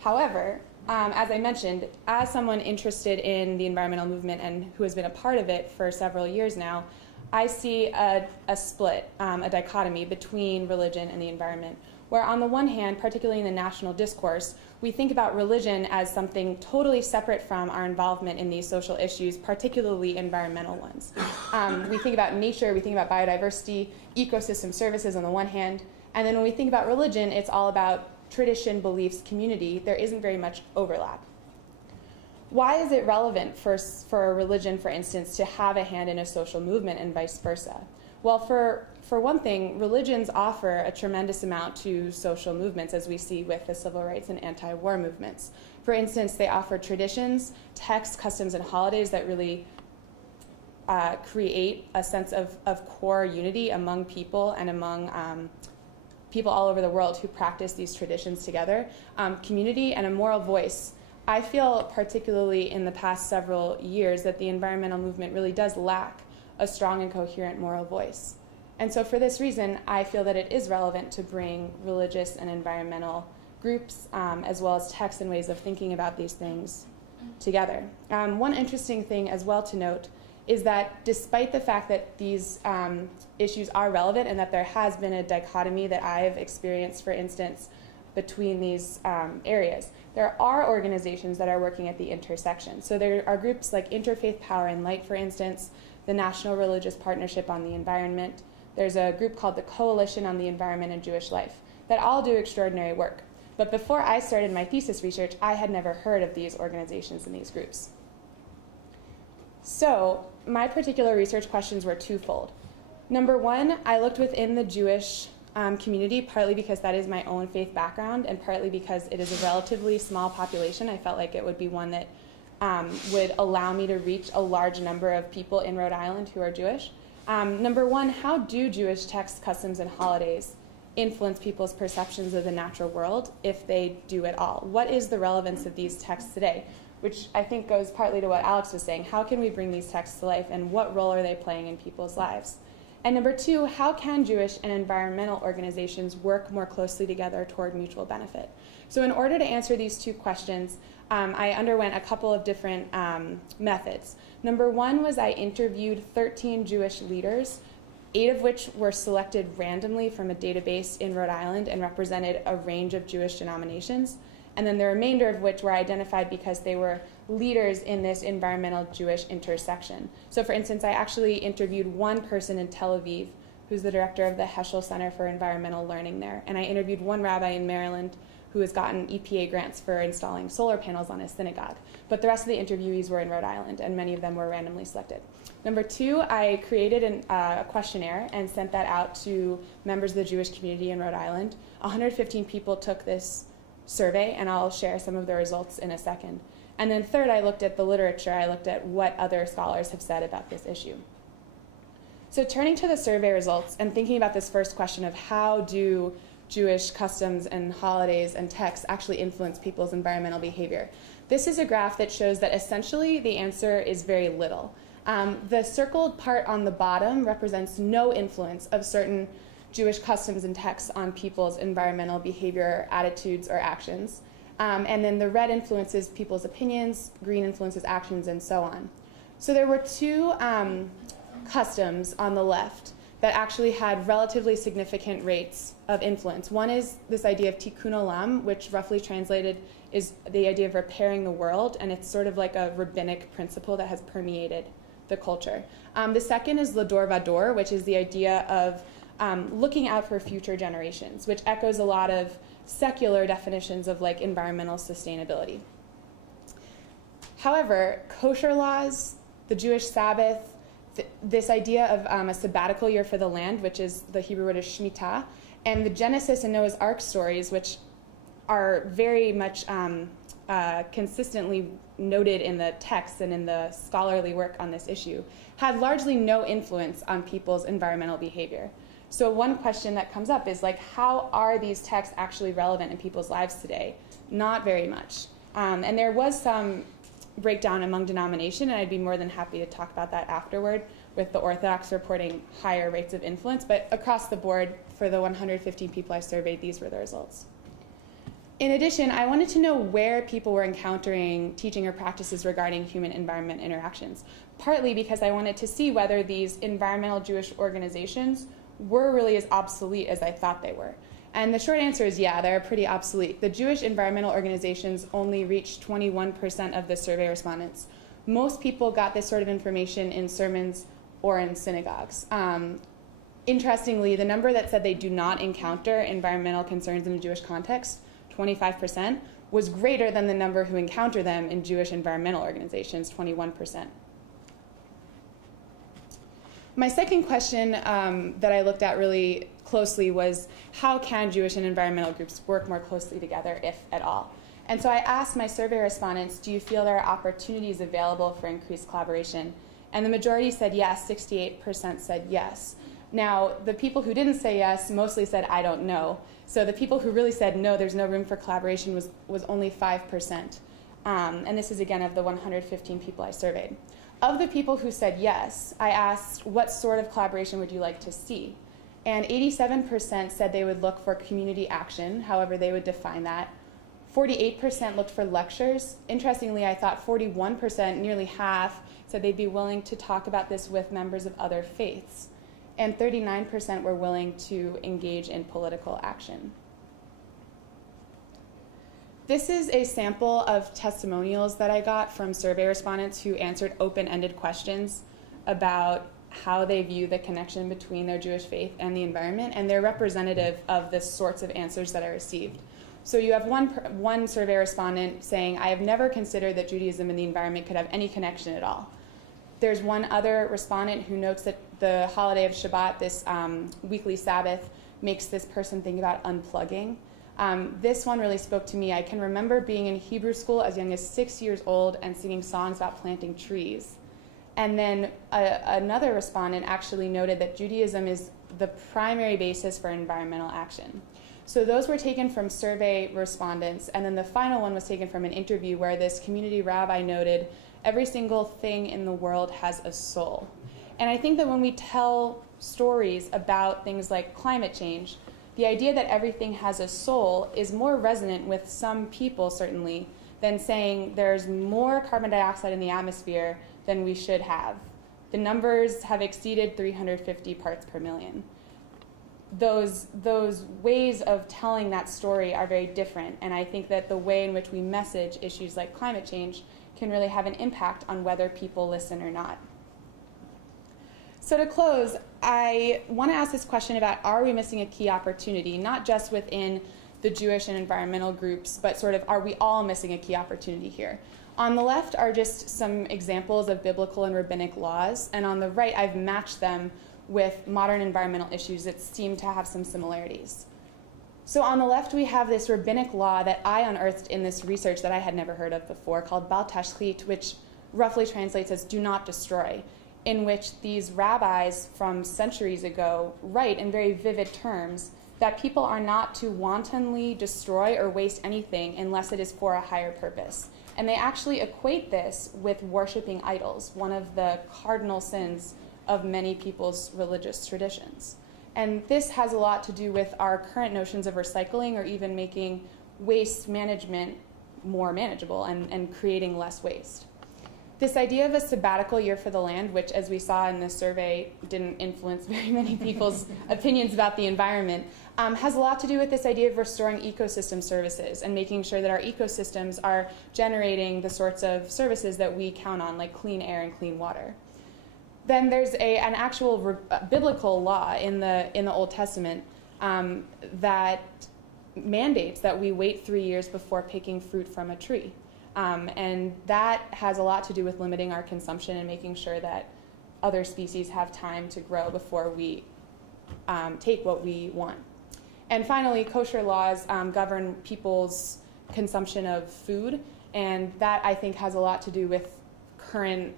However, as I mentioned, as someone interested in the environmental movement and who has been a part of it for several years now, I see a split, a dichotomy between religion and the environment, where on the one hand, particularly in the national discourse, we think about religion as something totally separate from our involvement in these social issues, particularly environmental ones. We think about nature, we think about biodiversity, ecosystem services on the one hand, and then when we think about religion, it's all about tradition, beliefs, community. There isn't very much overlap. Why is it relevant for a religion, for instance, to have a hand in a social movement and vice versa? Well, for one thing, religions offer a tremendous amount to social movements, as we see with the civil rights and anti-war movements. For instance, they offer traditions, texts, customs, and holidays that really create a sense of core unity among people and among people all over the world who practice these traditions together, community, and a moral voice. I feel, particularly in the past several years, that the environmental movement really does lack a strong and coherent moral voice. And so for this reason, I feel that it is relevant to bring religious and environmental groups, as well as texts and ways of thinking about these things together. One interesting thing as well to note is that despite the fact that these issues are relevant and that there has been a dichotomy that I've experienced, for instance, between these areas, there are organizations that are working at the intersection. So there are groups like Interfaith Power and Light, for instance, the National Religious Partnership on the Environment. There's a group called the Coalition on the Environment and Jewish Life that all do extraordinary work. But before I started my thesis research, I had never heard of these organizations and these groups. So my particular research questions were twofold. Number one, I looked within the Jewish community, partly because that is my own faith background and partly because it is a relatively small population. I felt like it would be one that would allow me to reach a large number of people in Rhode Island who are Jewish. Number one, how do Jewish texts, customs, and holidays influence people's perceptions of the natural world, if they do at all? What is the relevance of these texts today? Which I think goes partly to what Alex was saying. How can we bring these texts to life, and what role are they playing in people's lives? And number two, how can Jewish and environmental organizations work more closely together toward mutual benefit? So in order to answer these two questions, I underwent a couple of different methods. Number one was I interviewed 13 Jewish leaders, 8 of which were selected randomly from a database in Rhode Island and represented a range of Jewish denominations, and then the remainder of which were identified because they were leaders in this environmental Jewish intersection. So for instance, I actually interviewed one person in Tel Aviv who's the director of the Heschel Center for Environmental Learning there, and I interviewed one rabbi in Maryland who has gotten EPA grants for installing solar panels on his synagogue. But the rest of the interviewees were in Rhode Island, and many of them were randomly selected. Number two, I created a questionnaire and sent that out to members of the Jewish community in Rhode Island. 115 people took this survey, and I'll share some of the results in a second. And then third, I looked at the literature. I looked at what other scholars have said about this issue. So turning to the survey results and thinking about this first question of how do Jewish customs and holidays and texts actually influence people's environmental behavior. This is a graph that shows that essentially the answer is very little. The circled part on the bottom represents no influence of certain Jewish customs and texts on people's environmental behavior, attitudes, or actions. And then the red influences people's opinions, green influences actions, and so on. So there were two customs on the left that actually had relatively significant rates of influence. One is this idea of tikkun olam, which roughly translated is the idea of repairing the world, and it's sort of like a rabbinic principle that has permeated the culture. The second is l'dor vador, which is the idea of looking out for future generations, which echoes a lot of secular definitions of like environmental sustainability. However, kosher laws, the Jewish Sabbath, this idea of a sabbatical year for the land, which is the Hebrew word is Shemitah, and the Genesis and Noah's Ark stories, which are very much consistently noted in the texts and in the scholarly work on this issue, had largely no influence on people's environmental behavior. So one question that comes up is like, how are these texts actually relevant in people's lives today? Not very much. And there was some breakdown among denomination, and I'd be more than happy to talk about that afterward, with the Orthodox reporting higher rates of influence. But across the board, for the 115 people I surveyed, these were the results. In addition, I wanted to know where people were encountering teaching or practices regarding human-environment interactions, partly because I wanted to see whether these environmental Jewish organizations were really as obsolete as I thought they were. And the short answer is yeah, they're pretty obsolete. The Jewish environmental organizations only reached 21% of the survey respondents. Most people got this sort of information in sermons or in synagogues. Interestingly, the number that said they do not encounter environmental concerns in a Jewish context, 25%, was greater than the number who encounter them in Jewish environmental organizations, 21%. My second question that I looked at really closely was, how can Jewish and environmental groups work more closely together, if at all? And so I asked my survey respondents, do you feel there are opportunities available for increased collaboration? And the majority said yes, 68% said yes. Now, the people who didn't say yes mostly said, I don't know. So the people who really said no, there's no room for collaboration was only 5%. And this is, again, of the 115 people I surveyed. Of the people who said yes, I asked, what sort of collaboration would you like to see? And 87% said they would look for community action, however they would define that. 48% looked for lectures. Interestingly, I thought 41%, nearly half, said they'd be willing to talk about this with members of other faiths. And 39% were willing to engage in political action. This is a sample of testimonials that I got from survey respondents who answered open-ended questions about how they view the connection between their Jewish faith and the environment, and they're representative of the sorts of answers that I received. So you have one survey respondent saying, I have never considered that Judaism and the environment could have any connection at all. There's one other respondent who notes that the holiday of Shabbat, this weekly Sabbath, makes this person think about unplugging. This one really spoke to me. I can remember being in Hebrew school as young as 6 years old and singing songs about planting trees. And then another respondent actually noted that Judaism is the primary basis for environmental action. So those were taken from survey respondents, and then the final one was taken from an interview where this community rabbi noted, every single thing in the world has a soul. And I think that when we tell stories about things like climate change, the idea that everything has a soul is more resonant with some people, certainly, than saying there's more carbon dioxide in the atmosphere than we should have. The numbers have exceeded 350 parts per million. Those ways of telling that story are very different, and I think that the way in which we message issues like climate change can really have an impact on whether people listen or not. So to close, I want to ask this question about, are we missing a key opportunity, not just within the Jewish and environmental groups, but sort of, are we all missing a key opportunity here? On the left are just some examples of biblical and rabbinic laws, and on the right I've matched them with modern environmental issues that seem to have some similarities. So on the left we have this rabbinic law that I unearthed in this research that I had never heard of before, called Bal Tashchit, which roughly translates as do not destroy, in which these rabbis from centuries ago write in very vivid terms that people are not to wantonly destroy or waste anything unless it is for a higher purpose. And they actually equate this with worshiping idols, one of the cardinal sins of many people's religious traditions. And this has a lot to do with our current notions of recycling, or even making waste management more manageable and creating less waste. This idea of a sabbatical year for the land, which, as we saw in this survey, didn't influence very many people's opinions about the environment, has a lot to do with this idea of restoring ecosystem services and making sure that our ecosystems are generating the sorts of services that we count on, like clean air and clean water. then there's an actual biblical law in the Old Testament that mandates that we wait 3 years before picking fruit from a tree. And that has a lot to do with limiting our consumption and making sure that other species have time to grow before we take what we want. And finally, kosher laws govern people's consumption of food, and that, I think, has a lot to do with current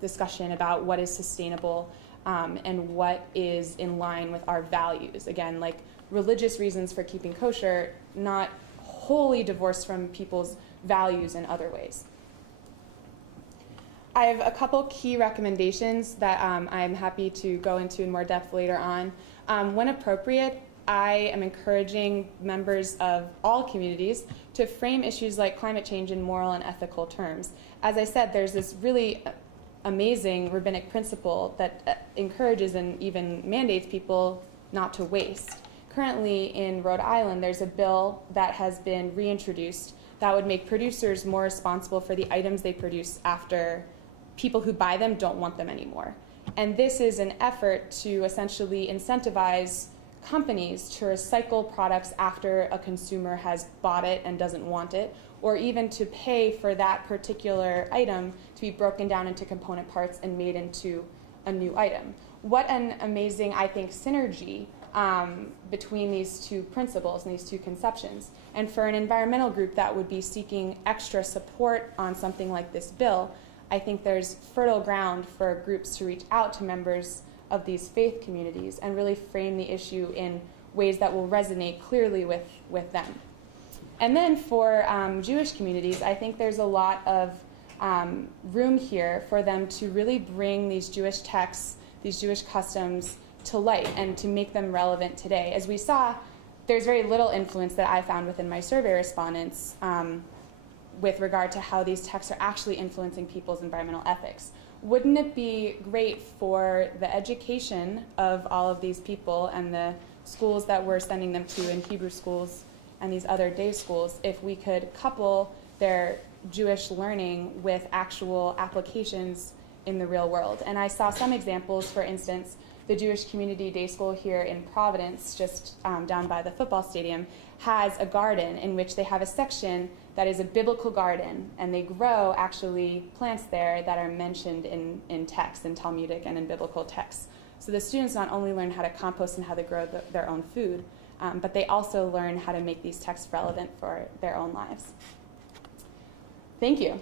discussion about what is sustainable and what is in line with our values. Again, like religious reasons for keeping kosher, not wholly divorced from people's values in other ways. I have a couple key recommendations that I'm happy to go into in more depth later on. When appropriate, I am encouraging members of all communities to frame issues like climate change in moral and ethical terms. As I said, there's this really amazing rabbinic principle that encourages and even mandates people not to waste. Currently in Rhode Island, there's a bill that has been reintroduced that would make producers more responsible for the items they produce after people who buy them don't want them anymore. And this is an effort to essentially incentivize companies to recycle products after a consumer has bought it and doesn't want it, or even to pay for that particular item to be broken down into component parts and made into a new item. What an amazing, I think, synergy between these two principles and these two conceptions. And for an environmental group that would be seeking extra support on something like this bill, I think there's fertile ground for groups to reach out to members of these faith communities and really frame the issue in ways that will resonate clearly with them. And then for Jewish communities, I think there's a lot of room here for them to really bring these Jewish texts, these Jewish customs to light and to make them relevant today. As we saw, there's very little influence that I found within my survey respondents with regard to how these texts are actually influencing people's environmental ethics. Wouldn't it be great for the education of all of these people and the schools that we're sending them to in Hebrew schools and these other day schools if we could couple their Jewish learning with actual applications in the real world? And I saw some examples. For instance, the Jewish Community Day School here in Providence, just down by the football stadium, has a garden in which they have a section that is a biblical garden, and they grow actually plants there that are mentioned in text, in Talmudic and in biblical texts. So the students not only learn how to compost and how to grow their own food, but they also learn how to make these texts relevant for their own lives. Thank you.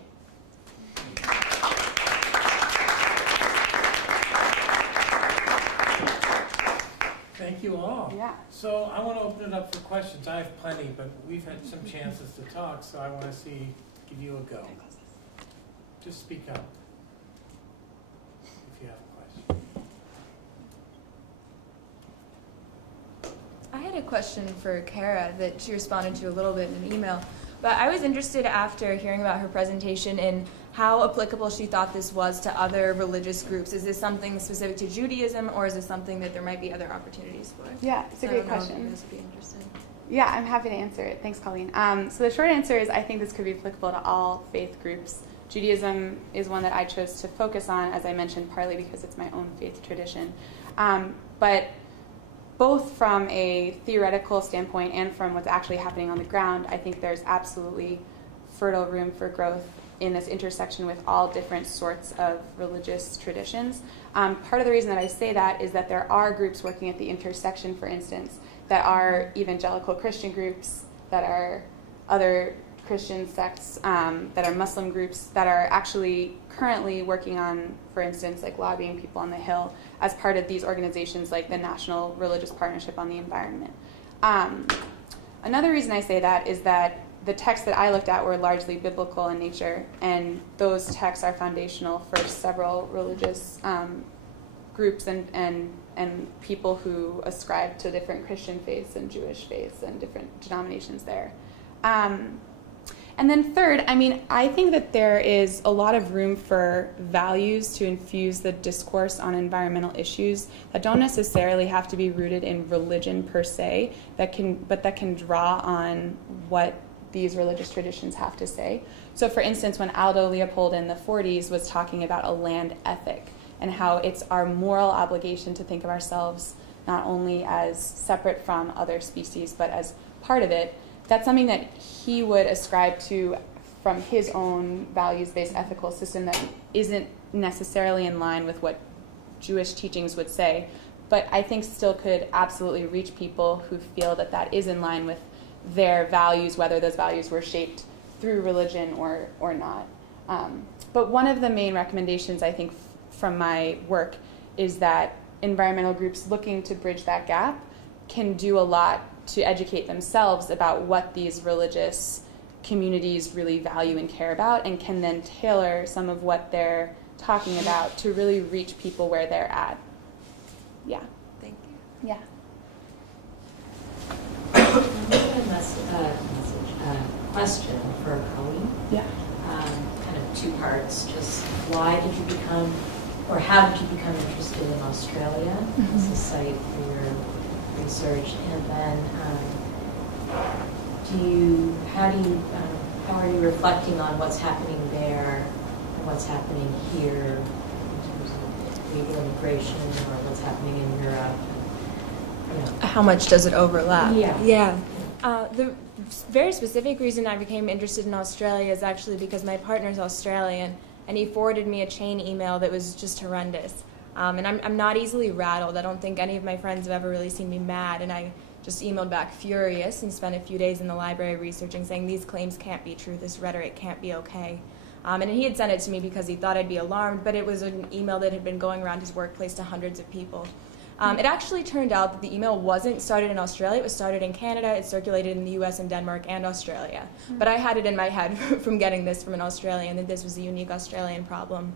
Thank you all. Yeah. So I want to open it up for questions. I have plenty, but we've had some chances to talk, so I want to give you a go. Just speak up if you have a question. I had a question for Kara that she responded to a little bit in an email, but I was interested after hearing about her presentation in how applicable she thought this was to other religious groups. Is this something specific to Judaism, or is this something that there might be other opportunities for? Yeah, it's a great question. If you guys would be interested. Yeah, I'm happy to answer it. Thanks, Colleen. So the short answer is I think this could be applicable to all faith groups. Judaism is one that I chose to focus on, as I mentioned, partly because it's my own faith tradition. But both from a theoretical standpoint and from what's actually happening on the ground, I think there's absolutely fertile room for growth in this intersection with all different sorts of religious traditions. Part of the reason that I say that is that there are groups working at the intersection, for instance, that are evangelical Christian groups, that are other Christian sects, that are Muslim groups, that are actually currently working on, for instance, like lobbying people on the Hill as part of these organizations like the National Religious Partnership on the Environment. Another reason I say that is that the texts that I looked at were largely biblical in nature, and those texts are foundational for several religious groups and people who ascribe to different Christian faiths and Jewish faiths and different denominations there. And then third, I think that there is a lot of room for values to infuse the discourse on environmental issues that don't necessarily have to be rooted in religion per se, that can draw on what these religious traditions have to say. So for instance, when Aldo Leopold in the 40s was talking about a land ethic, and how it's our moral obligation to think of ourselves not only as separate from other species, but as part of it. That's something that he would ascribe to from his own values-based ethical system that isn't necessarily in line with what Jewish teachings would say, but I think still could absolutely reach people who feel that that is in line with their values, whether those values were shaped through religion or not. But one of the main recommendations, I think, from my work is that environmental groups looking to bridge that gap can do a lot to educate themselves about what these religious communities really value and care about, and can then tailor some of what they're talking about to really reach people where they're at. Yeah. Thank you. Yeah. Question for Colleen. Yeah. Kind of two parts. Just why did you become, or how did you become interested in Australia as a site for your research? And then how are you reflecting on what's happening there and what's happening here in terms of legal immigration, or what's happening in Europe? And, How much does it overlap? Yeah. Yeah. The very specific reason I became interested in Australia is actually because my partner's Australian, and he forwarded me a chain email that was just horrendous. And I'm not easily rattled. I don't think any of my friends have ever really seen me mad, and I just emailed back furious and spent a few days in the library researching, saying these claims can't be true, this rhetoric can't be okay. And he had sent it to me because he thought I'd be alarmed, but it was an email that had been going around his workplace to hundreds of people. It actually turned out that the email wasn't started in Australia, it was started in Canada, it circulated in the US and Denmark and Australia. But I had it in my head from getting this from an Australian, that this was a unique Australian problem.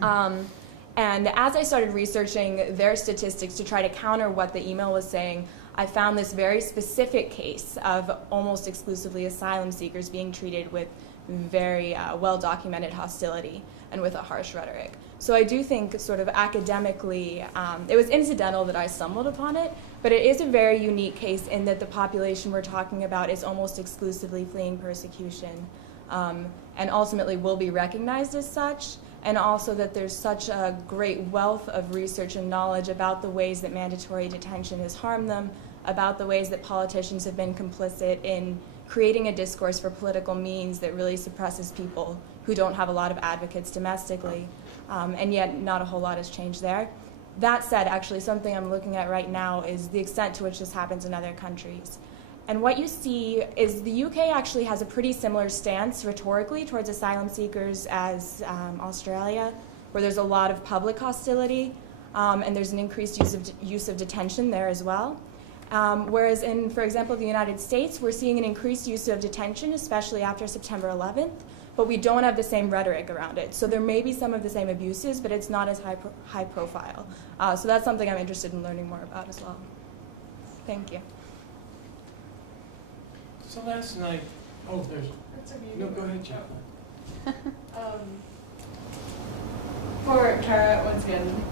And as I started researching their statistics to try to counter what the email was saying, I found this very specific case of almost exclusively asylum seekers being treated with very well-documented hostility and with a harsh rhetoric. So I do think sort of academically, it was incidental that I stumbled upon it, but it is a very unique case in that the population we're talking about is almost exclusively fleeing persecution, and ultimately will be recognized as such, and also that there's such a great wealth of research and knowledge about the ways that mandatory detention has harmed them, about the ways that politicians have been complicit in creating a discourse for political means that really suppresses people who don't have a lot of advocates domestically, and yet not a whole lot has changed there. That said, actually something I'm looking at right now is the extent to which this happens in other countries. And what you see is the UK actually has a pretty similar stance rhetorically towards asylum seekers as Australia, where there's a lot of public hostility, and there's an increased use of detention there as well. Whereas in, for example, the United States, we're seeing an increased use of detention, especially after September 11th, but we don't have the same rhetoric around it. So there may be some of the same abuses, but it's not as high profile. So that's something I'm interested in learning more about as well. Thank you. So last night, there's, That's okay. no, go ahead, Chaplain. For Tara, once again,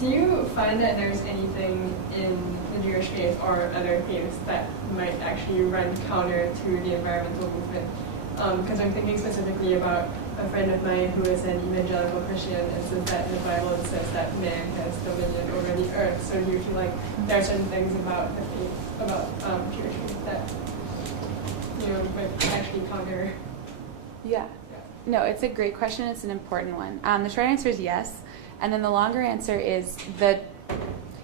do you find that there's anything in the Jewish faith or other faiths that might actually run counter to the environmental movement? Because I'm thinking specifically about a friend of mine who is an evangelical Christian and says that in the Bible it says that man has dominion over the earth. So do you feel like there are certain things about the faith, about Jewish faith that might actually counter? Yeah. No, it's a great question. It's an important one. The short answer is yes. And then the longer answer is that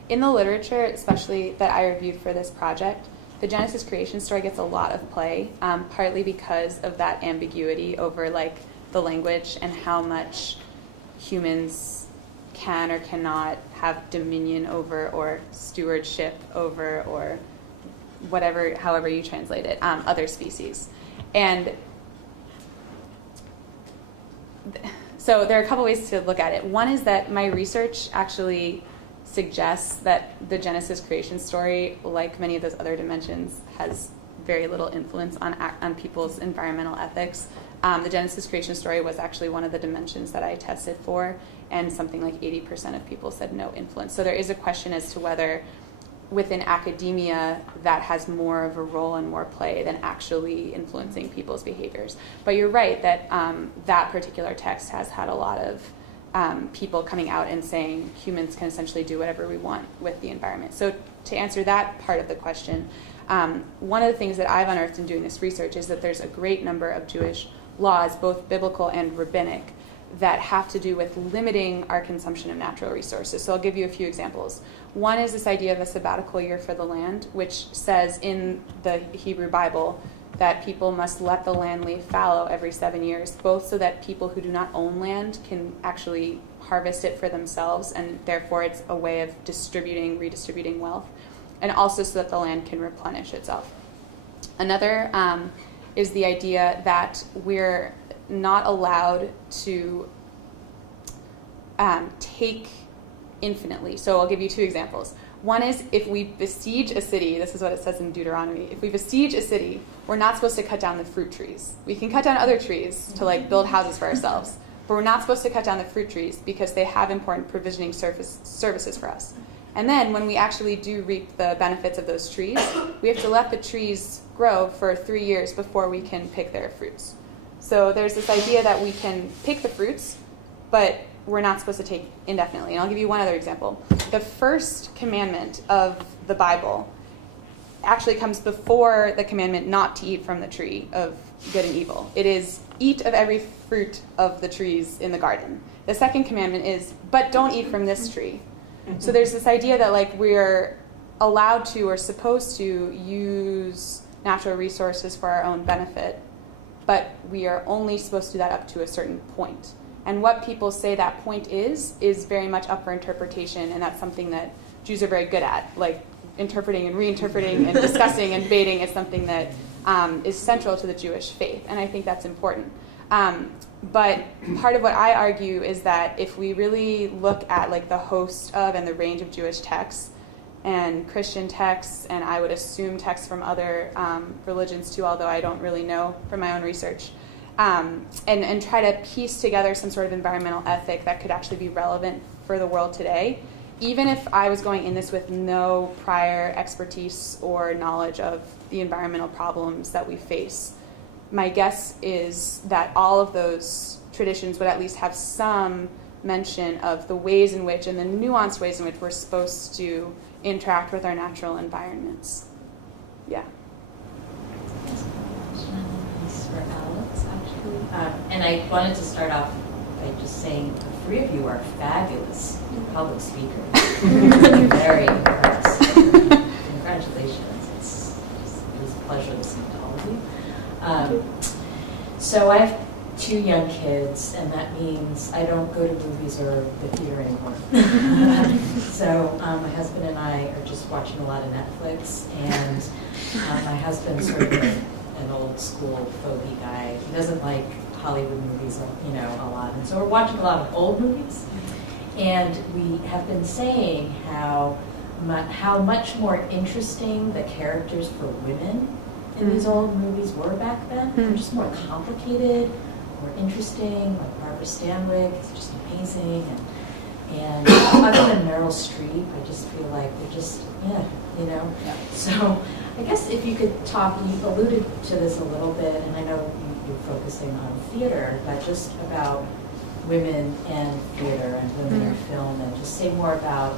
in the literature, especially that I reviewed for this project, the Genesis creation story gets a lot of play, partly because of that ambiguity over the language and how much humans can or cannot have dominion over or stewardship over or whatever, however you translate it, other species. And so there are a couple ways to look at it. One is that my research actually suggests that the Genesis creation story, like many of those other dimensions, has very little influence on people's environmental ethics. The Genesis creation story was actually one of the dimensions that I tested for, and something like 80% of people said no influence. So there is a question as to whether within academia that has more of a role and more play than actually influencing people's behaviors. But you're right that that particular text has had a lot of people coming out and saying humans can essentially do whatever we want with the environment. So to answer that part of the question, one of the things that I've unearthed in doing this research is that there's a great number of Jewish laws, both biblical and rabbinic, that have to do with limiting our consumption of natural resources. So I'll give you a few examples. One is this idea of a sabbatical year for the land, which says in the Hebrew Bible that people must let the land leave fallow every 7 years, both so that people who do not own land can actually harvest it for themselves, and therefore it's a way of redistributing wealth, and also so that the land can replenish itself. Another is the idea that we're not allowed to take infinitely. So I'll give you two examples. One is if we besiege a city, this is what it says in Deuteronomy, if we besiege a city, we're not supposed to cut down the fruit trees. We can cut down other trees to build houses for ourselves, but we're not supposed to cut down the fruit trees because they have important provisioning services for us. And then when we actually do reap the benefits of those trees, we have to let the trees grow for 3 years before we can pick their fruits. So there's this idea that we can pick the fruits, but we're not supposed to take indefinitely. And I'll give you one other example. The first commandment of the Bible actually comes before the commandment not to eat from the tree of good and evil. It is, eat of every fruit of the trees in the garden. The second commandment is, but don't eat from this tree. So there's this idea that we're allowed to or supposed to use natural resources for our own benefit, but we are only supposed to do that up to a certain point. And what people say that point is very much up for interpretation, and that's something that Jews are very good at. Interpreting and reinterpreting and discussing and debating is something that is central to the Jewish faith, and I think that's important. But part of what I argue is that if we really look at the host of and the range of Jewish texts and Christian texts, and I would assume texts from other religions too, although I don't really know from my own research, and try to piece together some sort of environmental ethic that could actually be relevant for the world today, even if I was going in this with no prior expertise or knowledge of the environmental problems that we face, my guess is that all of those traditions would at least have some mention of the ways in which, and the nuanced ways in which we're supposed to interact with our natural environments. Yeah. For Alex, actually. And I wanted to start off by just saying the three of you are fabulous public speakers. Very impressed. Congratulations. It was a pleasure listening to all of you. So I have 2 young kids, and that means I don't go to movies or the theater anymore. So my husband and I are just watching a lot of Netflix, and my husband's sort of an old school fogey guy. He doesn't like Hollywood movies, a lot, and so we're watching a lot of old movies. And we have been saying how much more interesting the characters for women in these old movies were back then. They're just more complicated, more interesting. Like Barbara Stanwyck is just amazing, and other than Meryl Streep, I just feel like they're just Yeah. So I guess if you could talk, you alluded to this a little bit, and I know you're focusing on theater, but just about women and theater and women in film, and just say more about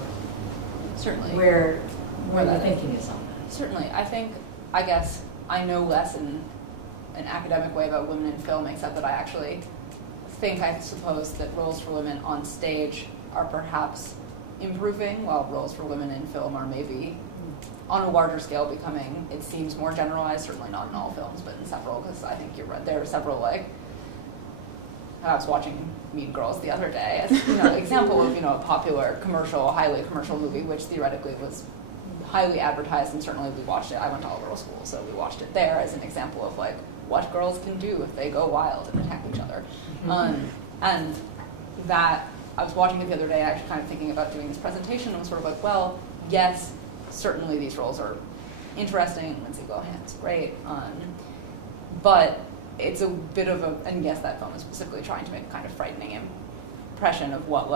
Certainly. where the thinking is on that. Certainly. I guess I know less in an academic way about women in film, except that I suppose that roles for women on stage are perhaps improving, while roles for women in film are maybe on a larger scale becoming, it seems, more generalized, certainly not in all films, but in several, because I think you're right, there are several, I was watching Mean Girls the other day as an example of a popular highly commercial movie, which theoretically was highly advertised, and certainly we watched it. I went to all-girls school, so we watched it there as an example of what girls can do if they go wild and attack each other. And that, I was watching it the other day, actually kind of thinking about doing this presentation, and was sort of well, yes, certainly these roles are interesting. Lindsay Lohan's great, but it's a bit of and yes, that film is specifically trying to make a kind of frightening impression of what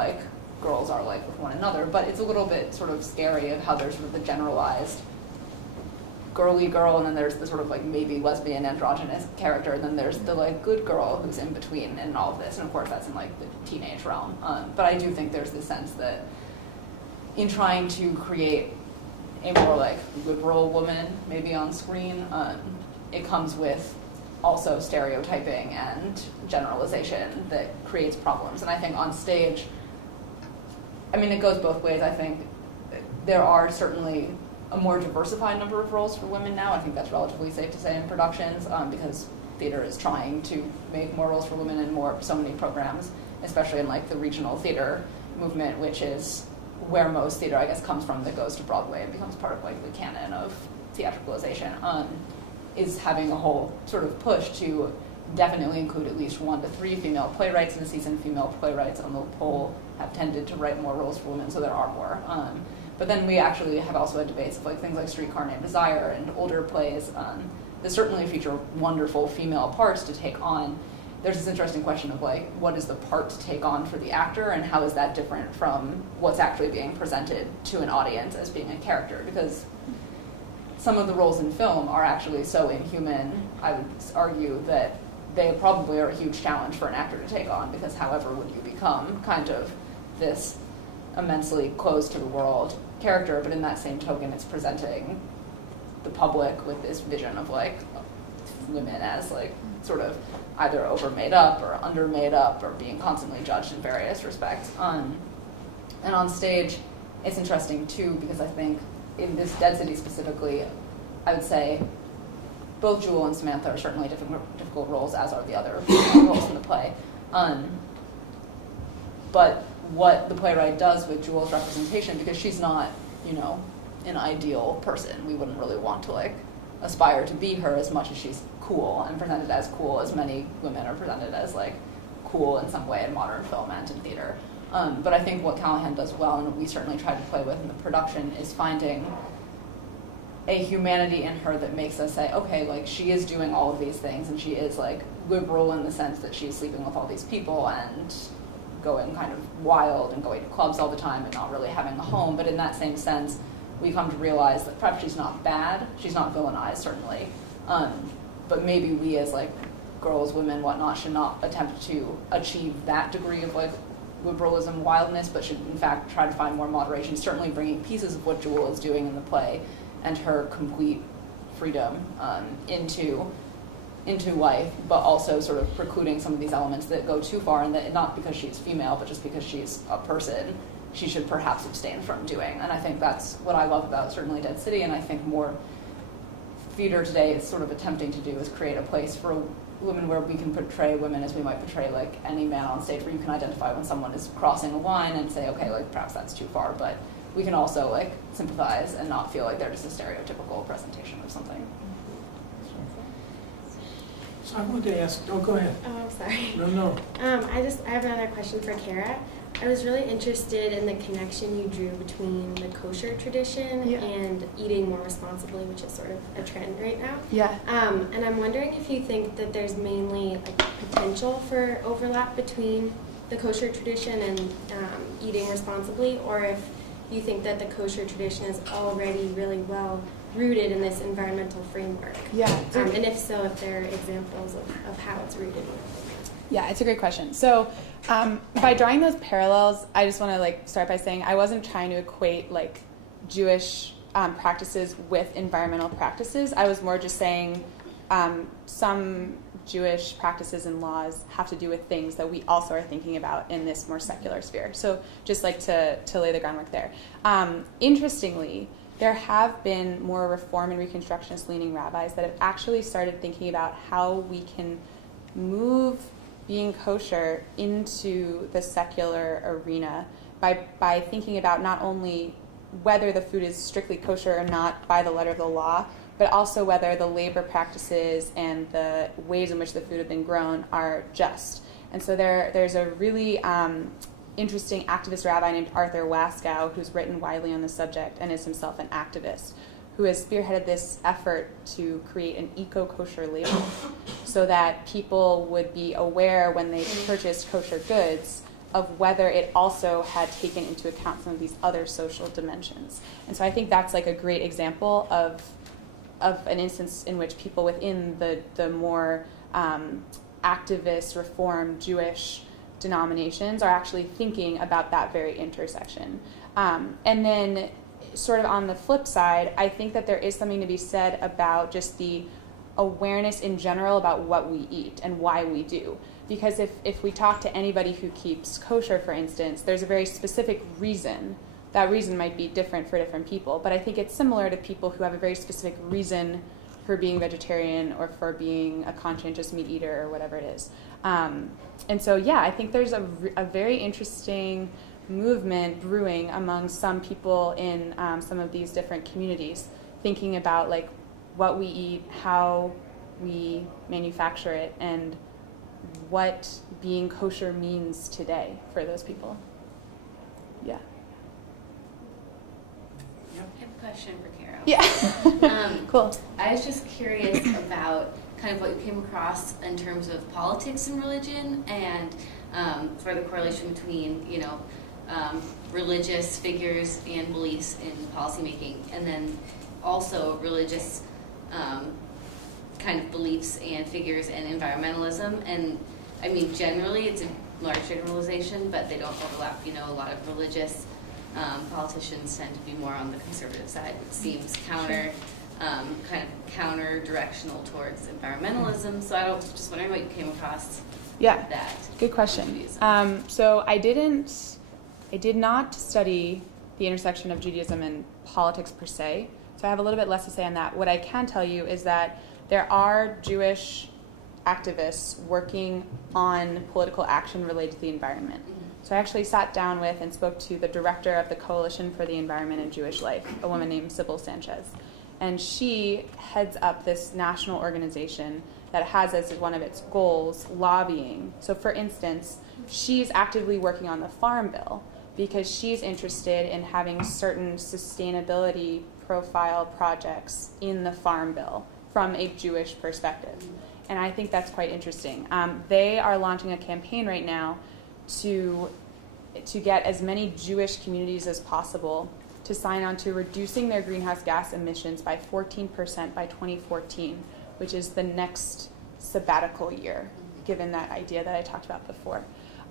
girls are with one another, but it's a little bit sort of scary of how there's sort of the generalized girly girl, and then there's the sort of like maybe lesbian androgynous character, and then there's the like good girl who's in between in all of this, and of course that's in like the teenage realm. But I do think there's this sense that in trying to create a more like liberal woman maybe on screen, it comes with also stereotyping and generalization that creates problems. And I think on stage, I mean, it goes both ways. I think there are certainly a more diversified number of roles for women now. I think that's relatively safe to say in productions, because theater is trying to make more roles for women in so many programs, especially in like the regional theater movement, which is where most theater, I guess, comes from that goes to Broadway and becomes part of like the canon of theatricalization, is having a whole sort of push to definitely include at least 1 to 3 female playwrights in a season. Female playwrights on the whole have tended to write more roles for women, so there are more. But then we actually have also had debates of like things like Streetcar Named Desire and older plays that certainly feature wonderful female parts to take on. There's this interesting question of like, what is the part to take on for the actor, and how is that different from what's actually being presented to an audience as being a character? Because some of the roles in film are actually so inhuman, I would argue, that they probably are a huge challenge for an actor to take on, because however would you become kind of this immensely closed to the world character, but in that same token it's presenting the public with this vision of like women as like sort of either over made up or under made up or being constantly judged in various respects. And on stage it's interesting too, because I think in this Dead City specifically, I would say both Jewel and Samantha are certainly difficult roles, as are the other roles in the play. But what the playwright does with Jewel's representation, because she's not, you know, an ideal person. We wouldn't really want to like aspire to be her as much as she's cool and presented as cool as many women are presented as like cool in some way in modern film and in theater. But I think what Callahan does well, and we certainly tried to play with in the production, is finding a humanity in her that makes us say, okay, like she is doing all of these things, and she is like liberal in the sense that she's sleeping with all these people and going kind of wild and going to clubs all the time and not really having a home. But in that same sense, we come to realize that perhaps she's not bad, she's not villainized certainly, but maybe we as like girls, women, whatnot, should not attempt to achieve that degree of like liberalism, wildness, but should in fact try to find more moderation, certainly bringing pieces of what Jewel is doing in the play and her complete freedom into life, but also sort of precluding some of these elements that go too far, and that not because she's female, but just because she's a person, she should perhaps abstain from doing. And I think that's what I love about certainly Dead City, and I think more theater today is sort of attempting to do, is create a place for women where we can portray women as we might portray like any man on stage, where you can identify when someone is crossing a line and say, okay, like perhaps that's too far, but we can also like sympathize and not feel like they're just a stereotypical presentation of something. So I wanted to ask, oh, go ahead. Oh, I'm sorry. No. I have another question for Kara. I was really interested in the connection you drew between the kosher tradition and eating more responsibly, which is sort of a trend right now. Yeah. And I'm wondering if you think that there's mainly a potential for overlap between the kosher tradition and eating responsibly, or if you think that the kosher tradition is already really well rooted in this environmental framework. Yeah. And if so, if there are examples of how it's rooted. Yeah, it's a great question. So by drawing those parallels, I just want to like start by saying I wasn't trying to equate like Jewish practices with environmental practices. I was more just saying some Jewish practices and laws have to do with things that we also are thinking about in this more secular sphere. So just like to lay the groundwork there. Interestingly, there have been more reform and reconstructionist leaning rabbis that have actually started thinking about how we can move being kosher into the secular arena by thinking about not only whether the food is strictly kosher or not by the letter of the law, but also whether the labor practices and the ways in which the food has been grown are just. And so there's a really interesting activist rabbi named Arthur Waskow, who's written widely on the subject and is himself an activist, who has spearheaded this effort to create an eco-kosher label so that people would be aware when they purchased kosher goods of whether it also had taken into account some of these other social dimensions. And so I think that's like a great example of an instance in which people within the more activist, reformed Jewish denominations are actually thinking about that very intersection. And then sort of on the flip side, I think that there is something to be said about just the awareness in general about what we eat and why we do. Because if we talk to anybody who keeps kosher, for instance, there's a very specific reason. That reason might be different for different people, but I think it's similar to people who have a very specific reason for being vegetarian or for being a conscientious meat eater or whatever it is. And so, yeah, I think there's a very interesting movement brewing among some people in some of these different communities, thinking about like what we eat, how we manufacture it, and what being kosher means today for those people. Yeah. I have a question for Carol. Yeah. Cool. I was just curious about kind of what you came across in terms of politics and religion, and for the correlation between, religious figures and beliefs in policymaking, and then also religious kind of beliefs and figures and environmentalism. And I mean, generally, it's a large generalization, but they don't overlap. A lot of religious politicians tend to be more on the conservative side, which seems kind of counter-directional towards environmentalism. So I was just wondering what you came across. Yeah, that. Good question. So I did not study the intersection of Judaism and politics per se. So I have a little bit less to say on that. What I can tell you is that there are Jewish activists working on political action related to the environment. So I actually sat down with and spoke to the director of the Coalition for the Environment and Jewish Life, a woman named Sybil Sanchez. And she heads up this national organization that has as one of its goals lobbying. So for instance, she's actively working on the Farm Bill because she's interested in having certain sustainability profile projects in the Farm Bill from a Jewish perspective. And I think that's quite interesting. They are launching a campaign right now to get as many Jewish communities as possible to sign on to reducing their greenhouse gas emissions by 14% by 2014, which is the next sabbatical year, given that idea that I talked about before.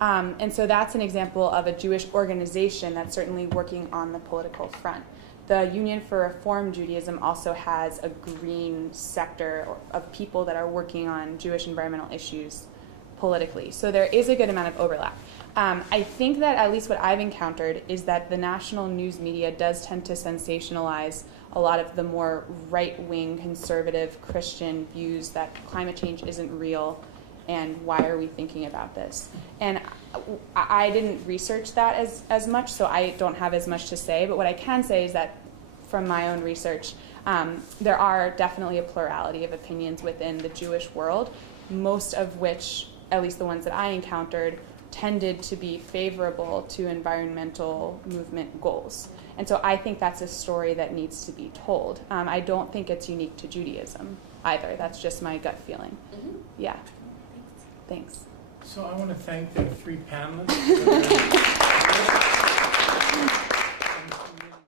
And so that's an example of a Jewish organization that's certainly working on the political front. The Union for Reform Judaism also has a green sector of people that are working on Jewish environmental issues politically. So there is a good amount of overlap. I think that at least what I've encountered is that the national news media does tend to sensationalize a lot of the more right-wing, conservative Christian views that climate change isn't real and why are we thinking about this. And I didn't research that as much, so I don't have as much to say, but what I can say is that from my own research, there are definitely a plurality of opinions within the Jewish world, most of which, at least the ones that I encountered, tended to be favorable to environmental movement goals. And so I think that's a story that needs to be told. I don't think it's unique to Judaism either. That's just my gut feeling. Mm-hmm. Yeah. Thanks. So I want to thank the three panelists.